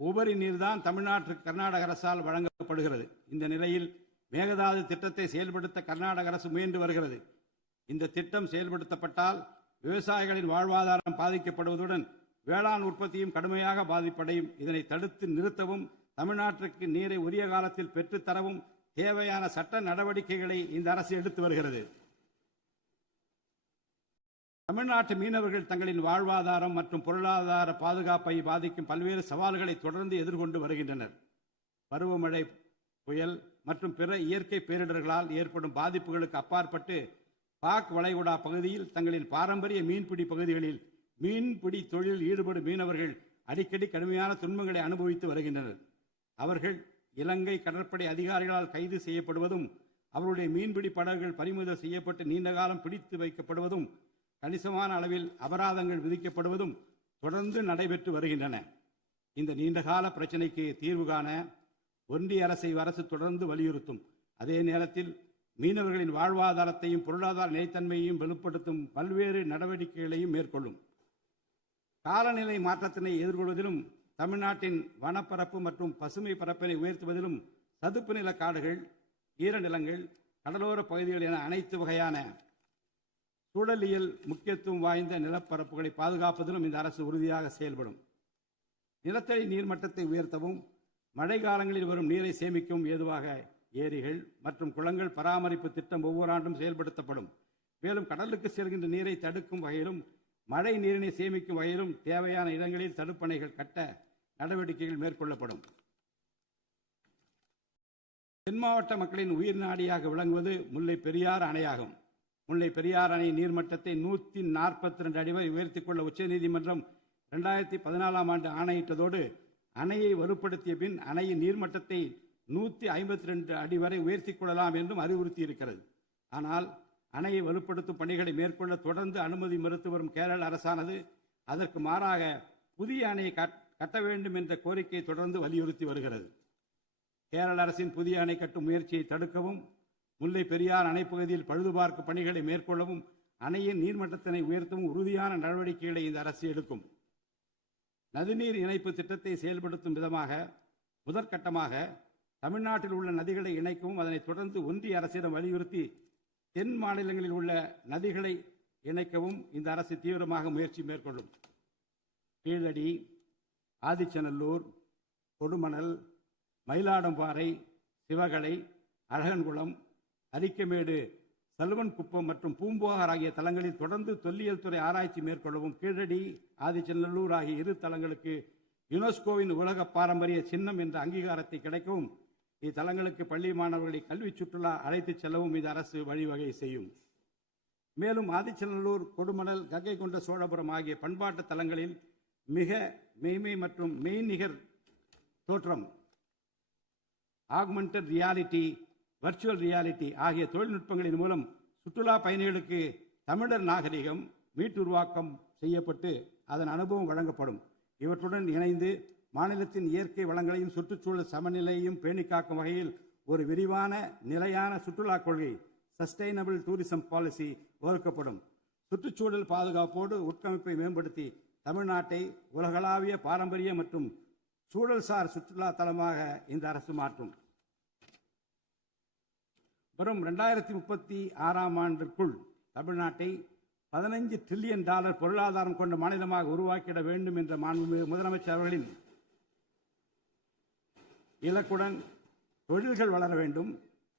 உபரி நீர்தான் தமிழ்நாட்டிற்கு கர்நாடக அரசால் வழங்கப்படுகிறது. இந்த நிலையில் மேகதாது திட்டத்தை செயல்படுத்த கர்நாடக அரசு முயன்று வருகிறது. இந்த திட்டம் செயல்படுத்தப்பட்டால் விவசாயிகளின் வாழ்வாதாரம் பாதிக்கப்படுவதுடன் வேளாண் உற்பத்தியும் கடுமையாக பாதிப்படையும். இதனை தடுத்து நிறுத்தவும் தமிழ்நாட்டிற்கு நீரை உரிய காலத்தில் பெற்றுத்தரவும் தேவையான சட்ட நடவடிக்கைகளை இந்த அரசு எடுத்து வருகிறது. தமிழ்நாட்டு மீனவர்கள் தங்களின் வாழ்வாதாரம் மற்றும் பொருளாதார பாதுகாப்பை பாதிக்கும் பல்வேறு சவால்களை தொடர்ந்து எதிர்கொண்டு வருகின்றனர். பருவமழை, புயல் மற்றும் பிற இயற்கை பேரிடர்களால் ஏற்படும் பாதிப்புகளுக்கு அப்பாற்பட்டு பாக் வளைகுடா பகுதியில் தங்களின் பாரம்பரிய மீன்பிடி பகுதிகளில் மீன்பிடி தொழிலில் ஈடுபடும் மீனவர்கள் அடிக்கடி கடுமையான துன்பங்களை அனுபவித்து வருகின்றனர். அவர்கள் இலங்கை கடற்படை அதிகாரிகளால் கைது செய்யப்படுவதும் அவருடைய மீன்பிடி படகுகள் பறிமுதல் செய்யப்பட்டு நீண்ட காலம் பிடித்து வைக்கப்படுவதும் கணிசமான அளவில் அபராதங்கள் விதிக்கப்படுவதும் தொடர்ந்து நடைபெற்று வருகின்றன. இந்த நீண்டகால பிரச்சினைக்கு தீர்வு காண ஒன்றிய அரசு தொடர்ந்து வலியுறுத்தும். அதே நேரத்தில் மீனவர்களின் வாழ்வாதாரத்தையும் பொருளாதார நிலைத்தன்மையையும் வலுப்படுத்தும் பல்வேறு நடவடிக்கைகளையும் மேற்கொள்ளும். காலநிலை மாற்றத்தினை எதிர்கொள்வதிலும் தமிழ்நாட்டின் வனப்பரப்பு மற்றும் பசுமை பரப்பினை உயர்த்துவதிலும் சதுப்பு நில காடுகள், ஈரநிலங்கள், கடலோர பகுதிகள் என அனைத்து வகையான சூழலியல் முக்கியத்துவம் வாய்ந்த நிலப்பரப்புகளை பாதுகாப்பதிலும் இந்த அரசு உறுதியாக செயல்படும். நிலத்தடி நீர்மட்டத்தை உயர்த்தவும் மழை காலங்களில் வரும் நீரை சேமிக்கவும் ஏதுவாக ஏரிகள் மற்றும் குளங்கள் பராமரிப்பு திட்டம் ஒவ்வொரு ஆண்டும் செயல்படுத்தப்படும். மேலும் கடலுக்கு செல்கின்ற நீரை தடுக்கும் வகையிலும் மழை நீரினை சேமிக்கும் வகையிலும் தேவையான இடங்களில் தடுப்பணைகள் கட்ட நடவடிக்கைகள் மேற்கொள்ளப்படும். தென் மாவட்ட மக்களின் உயிர் நாடியாக விளங்குவது முல்லை பெரியாறு அணையாகும். முல்லை பெரியாறு அணை நீர்மட்டத்தை 142 அடி வரை உயர்த்திக் கொள்ள உச்சநீதிமன்றம் 2014 ஆண்டு ஆணையிட்டதோடு அணையை வலுப்படுத்திய பின் அணையின் நீர்மட்டத்தை 152 அடி வரை உயர்த்திக் கொள்ளலாம் என்றும் அறிவுறுத்தி இருக்கிறது. ஆனால் அணையை வலுப்படுத்தும் பணிகளை மேற்கொள்ள தொடர்ந்து அனுமதி மறுத்து வரும் கேரள அரசானது அதற்கு மாறாக புதிய அணையை கட்ட வேண்டும் என்ற கோரிக்கையை தொடர்ந்து வலியுறுத்தி வருகிறது. கேரள அரசின் புதிய அணை கட்டும் முயற்சியை தடுக்கவும், முல்லை பெரியார் அணைப்பகுதியில் பழுதுபார்க்கும் பணிகளை மேற்கொள்ளவும், அணையின் நீர்மட்டத்தினை உயர்த்தவும் உறுதியான நடவடிக்கைகளை இந்த அரசு எடுக்கும். நதிநீர் இணைப்பு திட்டத்தை செயல்படுத்தும் விதமாக முதற்கட்டமாக தமிழ்நாட்டில் உள்ள நதிகளை இணைக்கவும், அதனைத் தொடர்ந்து ஒன்றிய அரசிடம் வலியுறுத்தி தென் மாநிலங்களில் உள்ள நதிகளை இணைக்கவும் இந்த அரசு தீவிரமாக முயற்சி மேற்கொள்ளும். கீழடி, ஆதிச்சநல்லூர், கொடுமணல், மயிலாடும்பாறை, சிவகலை, அழகன்குளம், அரிக்கமேடு, சல்வன்குப்பம் மற்றும் பூம்புகார் ஆகிய தலங்களில் தொடர்ந்து தொல்லியல் துறை ஆராய்ச்சி மேற்கொள்ளவும், கீழடி, ஆதிச்சநல்லூர் ஆகிய இரு தலங்களுக்கு யுனெஸ்கோவின் உலக பாரம்பரிய சின்னம் என்ற அங்கீகாரத்தை கிடைக்கவும், இத்தலங்களுக்கு பள்ளி மாணவர்களை கல்வி சுற்றுலா அழைத்துச் செல்லவும் இந்த அரசு வழிவகை செய்யும். மேலும் ஆதிச்சநல்லூர், கொடுமணல், கங்கை கொண்ட சோழபுரம் ஆகிய பண்பாட்டு தலங்களில் மிக மெய்மை மற்றும் மெய்நிகர் தோற்றம், ஆக்மெண்டட் ரியாலிட்டி, வர்ச்சுவல் ரியாலிட்டி ஆகிய தொழில்நுட்பங்களின் மூலம் சுற்றுலா பயணிகளுக்கு தமிழர் நாகரிகம் மீட்டுருவாக்கம் செய்யப்பட்டு அதன் அனுபவம் வழங்கப்படும். இவற்றுடன் இணைந்து மாநிலத்தின் இயற்கை வளங்களையும் சுற்றுச்சூழல் சமநிலையையும் பேணி காக்கும் வகையில் ஒரு விரிவான நிலையான சுற்றுலா கொள்கை, சஸ்டைனபிள் டூரிசம் பாலிசி வகுக்கப்படும். சுற்றுச்சூழல் பாதுகாப்போடு உட்கமைப்பை மேம்படுத்தி தமிழ்நாட்டை உலகளாவிய பாரம்பரிய மற்றும் சூழல்சார் சுற்றுலா தலமாக இந்த அரசு மாற்றும். வரும் 2036 ஆண்டிற்குள் தமிழ்நாட்டை $15 டிரில்லியன் பொருளாதாரம் கொண்ட மாநிலமாக உருவாக்கிட வேண்டும் என்ற மாண்புமிகு முதலமைச்சர் அவர்களின் இலக்குடன் தொழில்கள் வளர வேண்டும்,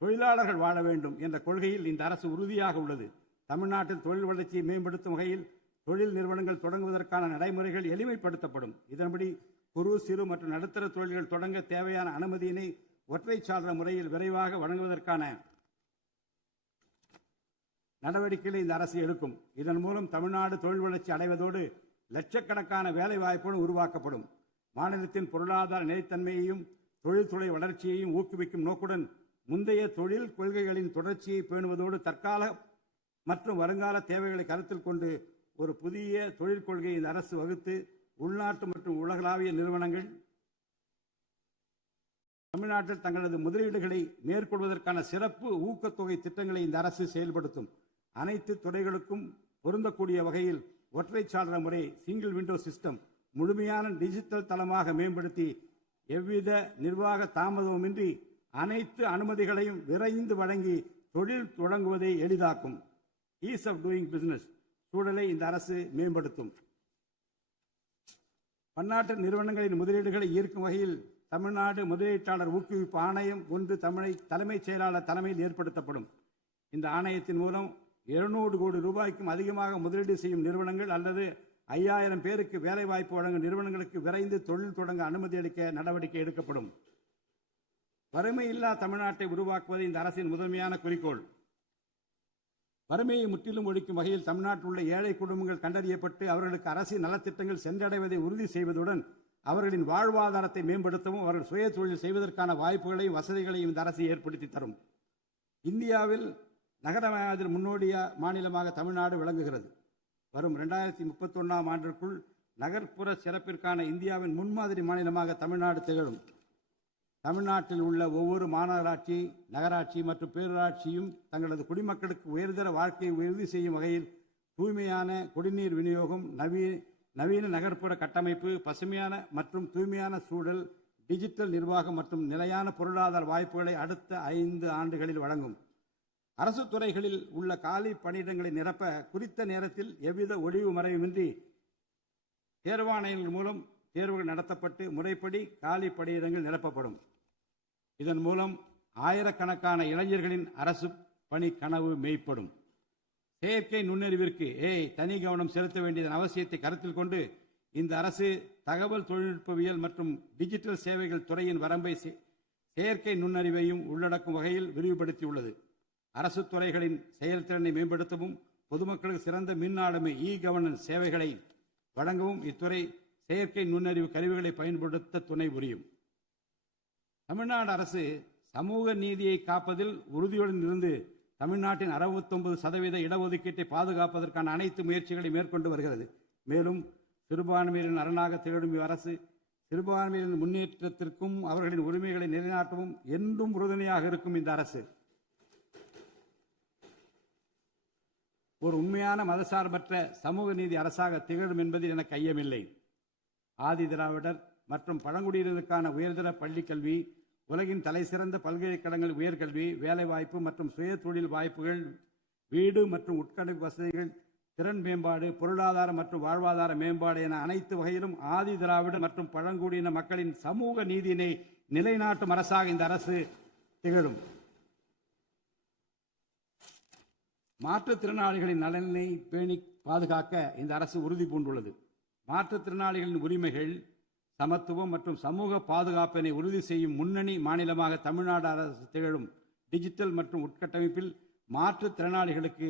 தொழிலாளர்கள் வாழ வேண்டும் என்ற கொள்கையில் இந்த அரசு உறுதியாக உள்ளது. தமிழ்நாட்டில் தொழில் வளர்ச்சியை மேம்படுத்தும் வகையில் தொழில் நிறுவனங்கள் தொடங்குவதற்கான நடைமுறைகள் எளிமைப்படுத்தப்படும். இதன்படி குறு, சிறு மற்றும் நடுத்தர தொழில்கள் தொடங்க தேவையான அனுமதியினை ஒற்றை சாளர முறையில் விரைவாக வழங்குவதற்கான நடவடிக்கைகளை இந்த அரசு எடுக்கும். இதன் மூலம் தமிழ்நாடு தொழில் வளர்ச்சி அடைவதோடு லட்சக்கணக்கான வேலை வாய்ப்புகள் உருவாக்கப்படும். மாநிலத்தின் பொருளாதார நிலைத்தன்மையையும் தொழில்துறை வளர்ச்சியையும் ஊக்குவிக்கும் நோக்குடன் முந்தைய தொழில் கொள்கைகளின் தொடர்ச்சியை பேணுவதோடு தற்கால மற்றும் வருங்கால தேவைகளை கருத்தில் கொண்டு ஒரு புதிய தொழில் கொள்கையை இந்த அரசு வகுத்து உள்நாட்டு மற்றும் உலகளாவிய நிறுவனங்கள் தமிழ்நாட்டில் தங்களது முதலீடுகளை மேற்கொள்வதற்கான சிறப்பு ஊக்கத்தொகை திட்டங்களை இந்த அரசு செயல்படுத்தும். அனைத்து துறைகளுக்கும் பொருந்தக்கூடிய வகையில் ஒற்றை சாளர முறை, சிங்கிள் விண்டோ சிஸ்டம் முழுமையான டிஜிட்டல் தளமாக மேம்படுத்தி எவ்வித நிர்வாக தாமதமுமின்றி அனைத்து அனுமதிகளையும் விரைந்து வழங்கி தொழில் தொடங்குவதை எளிதாக்கும். ஈஸ் ஆஃப் டூயிங் பிசினஸ் சூழலை இந்த அரசு மேம்படுத்தும். பன்னாட்டு நிறுவனங்களின் முதலீடுகளை ஈர்க்கும் வகையில் தமிழ்நாடு முதலீட்டாளர் ஊக்குவிப்பு ஆணையம் ஒன்று தலைமைச் செயலாளர் தலைமையில் ஏற்படுத்தப்படும். இந்த ஆணையத்தின் மூலம் 200 கோடி ரூபாய்க்கும் அதிகமாக முதலீடு செய்யும் நிறுவனங்கள் அல்லது 5000 பேருக்கு வேலைவாய்ப்பு வழங்கும் நிறுவனங்களுக்கு விரைந்து தொழில் தொடங்க அனுமதி அளிக்க நடவடிக்கை எடுக்கப்படும். வறுமையில்லா தமிழ்நாட்டை உருவாக்குவது இந்த அரசின் முதன்மையான குறிக்கோள். வறுமையை முற்றிலும் ஒழிக்கும் வகையில் தமிழ்நாட்டில் உள்ள ஏழை குடும்பங்கள் கண்டறியப்பட்டு அவர்களுக்கு அரசின் நலத்திட்டங்கள் சென்றடைவதை உறுதி செய்வதுடன் அவர்களின் வாழ்வாதாரத்தை மேம்படுத்தவும் அவர்கள் சுய தொழில் செய்வதற்கான வாய்ப்புகளையும் வசதிகளையும் இந்த அரசு ஏற்படுத்தி தரும். இந்தியாவில் நகரமயமாதல் முன்னோடிய மாநிலமாக தமிழ்நாடு விளங்குகிறது. வரும் 2031 ஆண்டிற்குள் நகர்ப்புற சிறப்பிற்கான இந்தியாவின் முன்மாதிரி மாநிலமாக தமிழ்நாடு திகழும். தமிழ்நாட்டில் உள்ள ஒவ்வொரு மாநகராட்சி, நகராட்சி மற்றும் பேரூராட்சியும் தங்களது குடிமக்களுக்கு உயர்தர வாழ்க்கையை உறுதி செய்யும் வகையில் தூய்மையான குடிநீர் விநியோகம், நவீன நகர்ப்புற கட்டமைப்பு, பசுமையான மற்றும் தூய்மையான சூழல், டிஜிட்டல் நிர்வாகம் மற்றும் நிலையான பொருளாதார வாய்ப்புகளை அடுத்த 5 ஆண்டுகளில் வழங்கும். அரசு துறைகளில் உள்ள காலி பணியிடங்களை நிரப்ப குறித்த நேரத்தில் எவ்வித ஒளிவு மறைவுமின்றி தேர்வாணையங்கள் மூலம் தேர்வுகள் நடத்தப்பட்டு முறைப்படி காலி பணியிடங்கள் நிரப்பப்படும். இதன் மூலம் ஆயிரக்கணக்கான இளைஞர்களின் அரசு பணி கனவு மெய்ப்படும். செயற்கை நுண்ணறிவிற்கு தனி கவனம் செலுத்த வேண்டியதன் அவசியத்தை கருத்தில் கொண்டு இந்த அரசு தகவல் தொழில்நுட்பவியல் மற்றும் டிஜிட்டல் சேவைகள் துறையின் வரம்பை செயற்கை நுண்ணறிவையும் உள்ளடக்கும் வகையில் விரிவுபடுத்தியுள்ளது. அரசு துறைகளின் செயல்திறனை மேம்படுத்தவும் பொதுமக்களுக்கு சிறந்த மின் ஆளுமை கவர்னன்ஸ் சேவைகளை வழங்கவும் இத்துறை செயற்கை நுண்ணறிவு கருவிகளை பயன்படுத்த துணை புரியும். தமிழ்நாடு அரசு சமூக நீதியை காப்பதில் உறுதியுடன் இருந்து தமிழ்நாட்டின் 69% இடஒதுக்கீட்டை பாதுகாப்பதற்கான அனைத்து முயற்சிகளை மேற்கொண்டு வருகிறது. மேலும் சிறுபான்மையினரின் அரணாக திகழும் அரசு சிறுபான்மையினரின் முன்னேற்றத்திற்கும் அவர்களின் உரிமைகளை நிலைநாட்டவும் என்றும் உறுதுணையாக இருக்கும் இந்த அரசு ஒரு உண்மையான மதசார்பற்ற சமூக நீதி அரசாக திகழும் என்பதில் எனக்கு ஐயமில்லை. ஆதி திராவிடர் மற்றும் பழங்குடியினருக்கான உயர்தர பள்ளிக்கல்வி, உலகின் தலைசிறந்த பல்கலைக்கழகங்கள் உயர்கல்வி, வேலைவாய்ப்பு மற்றும் சுய தொழில் வாய்ப்புகள், வீடு மற்றும் உட்கட்டமைப்பு வசதிகள், திறன் மேம்பாடு, பொருளாதார மற்றும் வாழ்வாதார மேம்பாடு என அனைத்து வகையிலும் ஆதி திராவிடர் மற்றும் பழங்குடியின மக்களின் சமூக நீதியினை நிலைநாட்டும் அரசாக இந்த அரசு திகழும். மாற்றுத்திறனாளிகளின் நலனை பேணி பாதுகாக்க இந்த அரசு உறுதி பூண்டுள்ளது. மாற்றுத்திறனாளிகளின் உரிமைகள், சமத்துவம் மற்றும் சமூக பாதுகாப்பினை உறுதி செய்யும் முன்னணி மாநிலமாக தமிழ்நாடு அரசு திகழும். டிஜிட்டல் மற்றும் உட்கட்டமைப்பில் மாற்றுத்திறனாளிகளுக்கு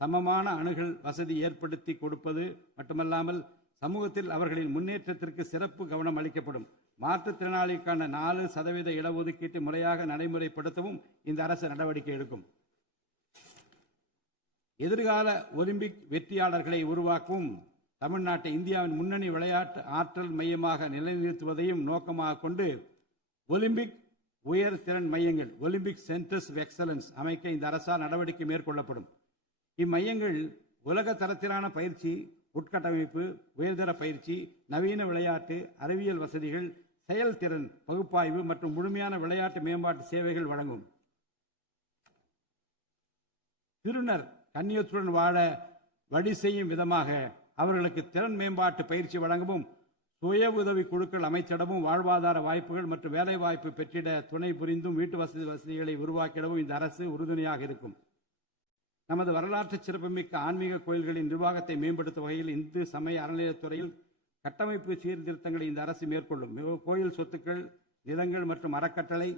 சமமான அணுகல் வசதி ஏற்படுத்தி கொடுப்பது மட்டுமல்லாமல் சமூகத்தில் அவர்களின் முன்னேற்றத்திற்கு சிறப்பு கவனம் அளிக்கப்படும். மாற்றுத்திறனாளிக்கான 4% இடஒதுக்கீட்டை முறையாக நடைமுறைப்படுத்தவும் இந்த அரசு நடவடிக்கை எடுக்கும். எதிர்கால ஒலிம்பிக் வெற்றியாளர்களை உருவாக்கவும் தமிழ்நாட்டை இந்தியாவின் முன்னணி விளையாட்டு ஆற்றல் மையமாக நிலைநிறுத்துவதையும் நோக்கமாக கொண்டு ஒலிம்பிக் உயர் திறன் மையங்கள் ஒலிம்பிக் சென்டர்ஸ் ஆஃப் எக்ஸலன்ஸ் அமைக்க இந்த அரசால் நடவடிக்கை மேற்கொள்ளப்படும். இம்மையங்கள் உலக தரத்திலான பயிற்சி, உட்கட்டமைப்பு, உயர்தர பயிற்சி, நவீன விளையாட்டு, அறிவியல் வசதிகள், செயல்திறன் பகுப்பாய்வு மற்றும் முழுமையான விளையாட்டு மேம்பாட்டு சேவைகள் வழங்கும். திருநர் கண்ணியத்துடன் வாழ வழி செய்யும் விதமாக அவர்களுக்கு திறன் மேம்பாட்டு பயிற்சி வழங்கவும், சுய உதவி குழுக்கள் அமைச்சிடவும், வாழ்வாதார வாய்ப்புகள் மற்றும் வேலை வாய்ப்பு பெற்றிட துணை புரிந்தும் வீட்டு வசதிகளை உருவாக்கிடவும் இந்த அரசு உறுதுணையாக இருக்கும். நமது வரலாற்று சிறப்புமிக்க ஆன்மீக கோயில்களின் நிர்வாகத்தை மேம்படுத்தும் வகையில் இந்து சமய அறநிலையத்துறையில் கட்டமைப்பு சீர்திருத்தங்களை இந்த அரசு மேற்கொள்ளும். கோயில் சொத்துக்கள், நிலங்கள் மற்றும் அறக்கட்டளை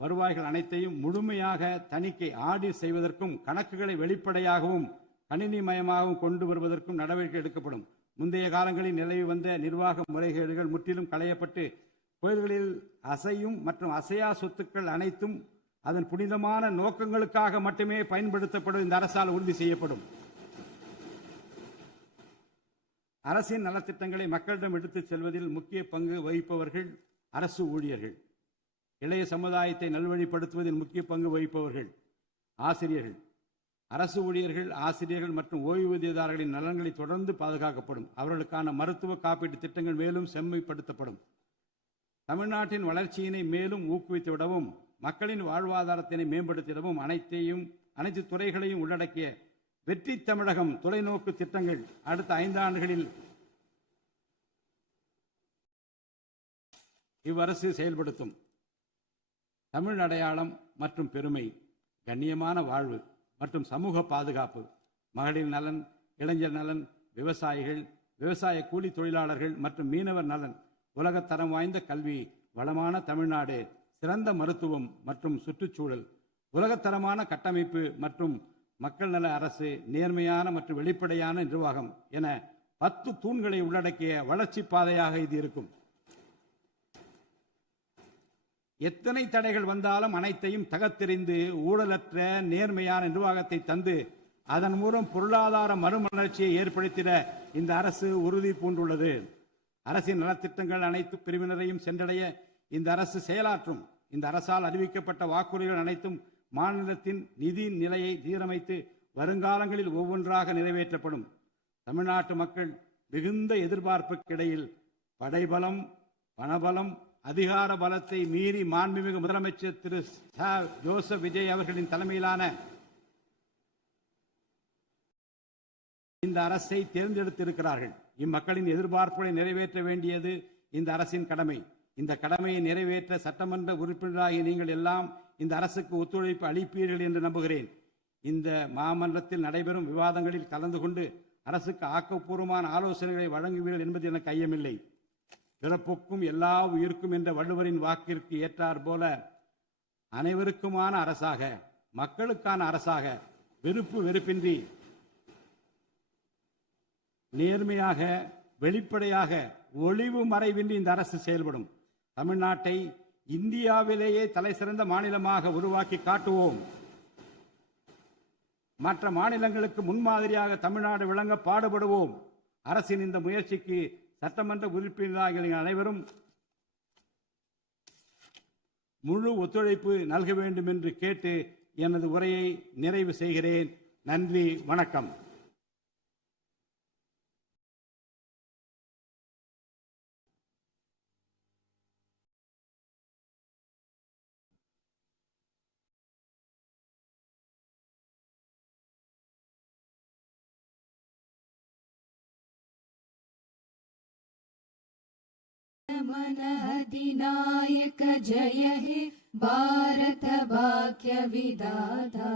வருவாய்கள் அனைத்தையும் முழுமையாக தணிக்கை ஆடிட் செய்வதற்கும் கணக்குகளை வெளிப்படையாகவும் கணினிமயமாகவும் கொண்டு வருவதற்கும் நடவடிக்கை எடுக்கப்படும். முந்தைய காலங்களில் நிலவி வந்த நிர்வாக முறைகேடுகள் முற்றிலும் களையப்பட்டு கோயில்களில் அசையும் மற்றும் அசையா சொத்துக்கள் அனைத்தும் அதன் புனிதமான நோக்கங்களுக்காக மட்டுமே பயன்படுத்தப்படும் இந்த அரசால் உறுதி செய்யப்படும். அரசின் நலத்திட்டங்களை மக்களிடம் எடுத்துச் செல்வதில் முக்கிய பங்கு வகிப்பவர்கள் அரசு ஊழியர்கள். இளைய சமுதாயத்தை நல்வழிப்படுத்துவதில் முக்கிய பங்கு வகிப்பவர்கள் ஆசிரியர்கள். அரசு ஊழியர்கள், ஆசிரியர்கள் மற்றும் ஓய்வூதியதாரர்களின் நலன்களை தொடர்ந்து பாதுகாக்கப்படும். அவர்களுக்கான மருத்துவ காப்பீட்டு திட்டங்கள் மேலும் செம்மைப்படுத்தப்படும். தமிழ்நாட்டின் வளர்ச்சியினை மேலும் ஊக்குவித்துவிடவும், மக்களின் வாழ்வாதாரத்தினை மேம்படுத்திடவும் அனைத்து துறைகளையும் உள்ளடக்கிய வெற்றி தமிழகம் தொலைநோக்கு திட்டங்கள் அடுத்த 5 ஆண்டுகளில் இவ்வரசு செயல்படுத்தும். தமிழ் அடையாளம் மற்றும் பெருமை, கண்ணியமான வாழ்வு மற்றும் சமூக பாதுகாப்பு, மகளிர் நலன், இளைஞர் நலன், விவசாயிகள், விவசாய கூலி தொழிலாளர்கள் மற்றும் மீனவர் நலன், உலகத்தரம் வாய்ந்த கல்வி, வளமான தமிழ்நாடு, சிறந்த மருத்துவம் மற்றும் சுற்றுச்சூழல், உலகத்தரமான கட்டமைப்பு மற்றும் மக்கள் நல அரசு, நேர்மையான மற்றும் வெளிப்படையான நிர்வாகம் என 10 தூண்களை உள்ளடக்கிய வளர்ச்சி பாதையாக இது இருக்கும். எத்தனை தடைகள் வந்தாலும் அனைத்தையும் தகர்த்தெறிந்து ஊழலற்ற நேர்மையான நிர்வாகத்தை தந்து அதன் மூலம் பொருளாதார மறுமலர்ச்சியை ஏற்படுத்திட இந்த அரசு உறுதி பூண்டுள்ளது. அரசின் நலத்திட்டங்கள் அனைத்து பிரிவினரையும் சென்றடைய இந்த அரசு செயலாற்றும். இந்த அரசால் அறிவிக்கப்பட்ட வாக்குறுதிகள் அனைத்தும் மாநிலத்தின் நிதி நிலையை சீரமைத்து வருங்காலங்களில் ஒவ்வொன்றாக நிறைவேற்றப்படும். தமிழ்நாட்டு மக்கள் மிகுந்த எதிர்பார்ப்புக்கிடையில் படைபலம், பணபலம், அதிகார பலத்தை மீறி மாண்புமிகு முதலமைச்சர் திரு ஜோசப் விஜய் அவர்களின் தலைமையிலான இந்த அரசை தேர்ந்தெடுத்திருக்கிறார்கள். இம்மக்களின் எதிர்பார்ப்புகளை நிறைவேற்ற வேண்டியது இந்த அரசின் கடமை. இந்த கடமையை நிறைவேற்ற சட்டமன்ற உறுப்பினராகிய நீங்கள் எல்லாம் இந்த அரசுக்கு ஒத்துழைப்பு அளிப்பீர்கள் என்று நம்புகிறேன். இந்த மாமன்றத்தில் நடைபெறும் விவாதங்களில் கலந்து கொண்டு அரசுக்கு ஆக்கப்பூர்வமான ஆலோசனைகளை வழங்குவீர்கள் என்பது எனக்கு ஐயமில்லை. பிறப்புக்கும் எல்லா உயிர்க்கும் என்ற வள்ளுவரின் வாக்கிற்கு ஏற்றார் போல அனைவருக்குமான அரசாக, மக்களுக்கான அரசாக, வெறுப்பின்றி நேர்மையாக வெளிப்படையாக ஒளிவு மறைவின்றி இந்த அரசு செயல்படும். தமிழ்நாட்டை இந்தியாவிலேயே தலைசிறந்த மாநிலமாக உருவாக்கி காட்டுவோம். மற்ற மாநிலங்களுக்கு முன்மாதிரியாக தமிழ்நாடு விளங்க பாடுபடுவோம். அரசின் இந்த முயற்சிக்கு சட்டமன்ற உறுப்பினர்கள் அனைவரும் முழு ஒத்துழைப்பு நல்க வேண்டும் என்று கேட்டு எனது உரையை நிறைவு செய்கிறேன். நன்றி, வணக்கம். मन अधिनायक जय हे भारत भाग्य विधाता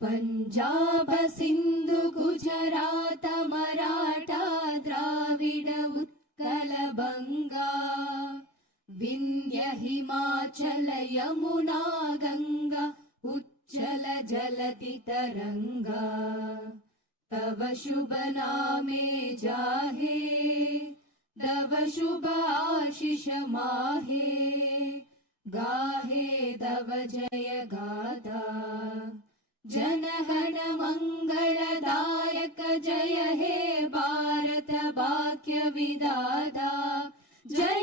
पंजाब सिंधु गुजरात मराठा द्राविड उत्कल बंगा विंध्य हिमाचल यमुना गंगा उच्चल जलति तरंगा तव शुभ नामे जाहे तव शुभ आशीष माहे गाहे तव जय गाथा जनगण मंगलदायक जय हे भारत भाग्य विधाता जय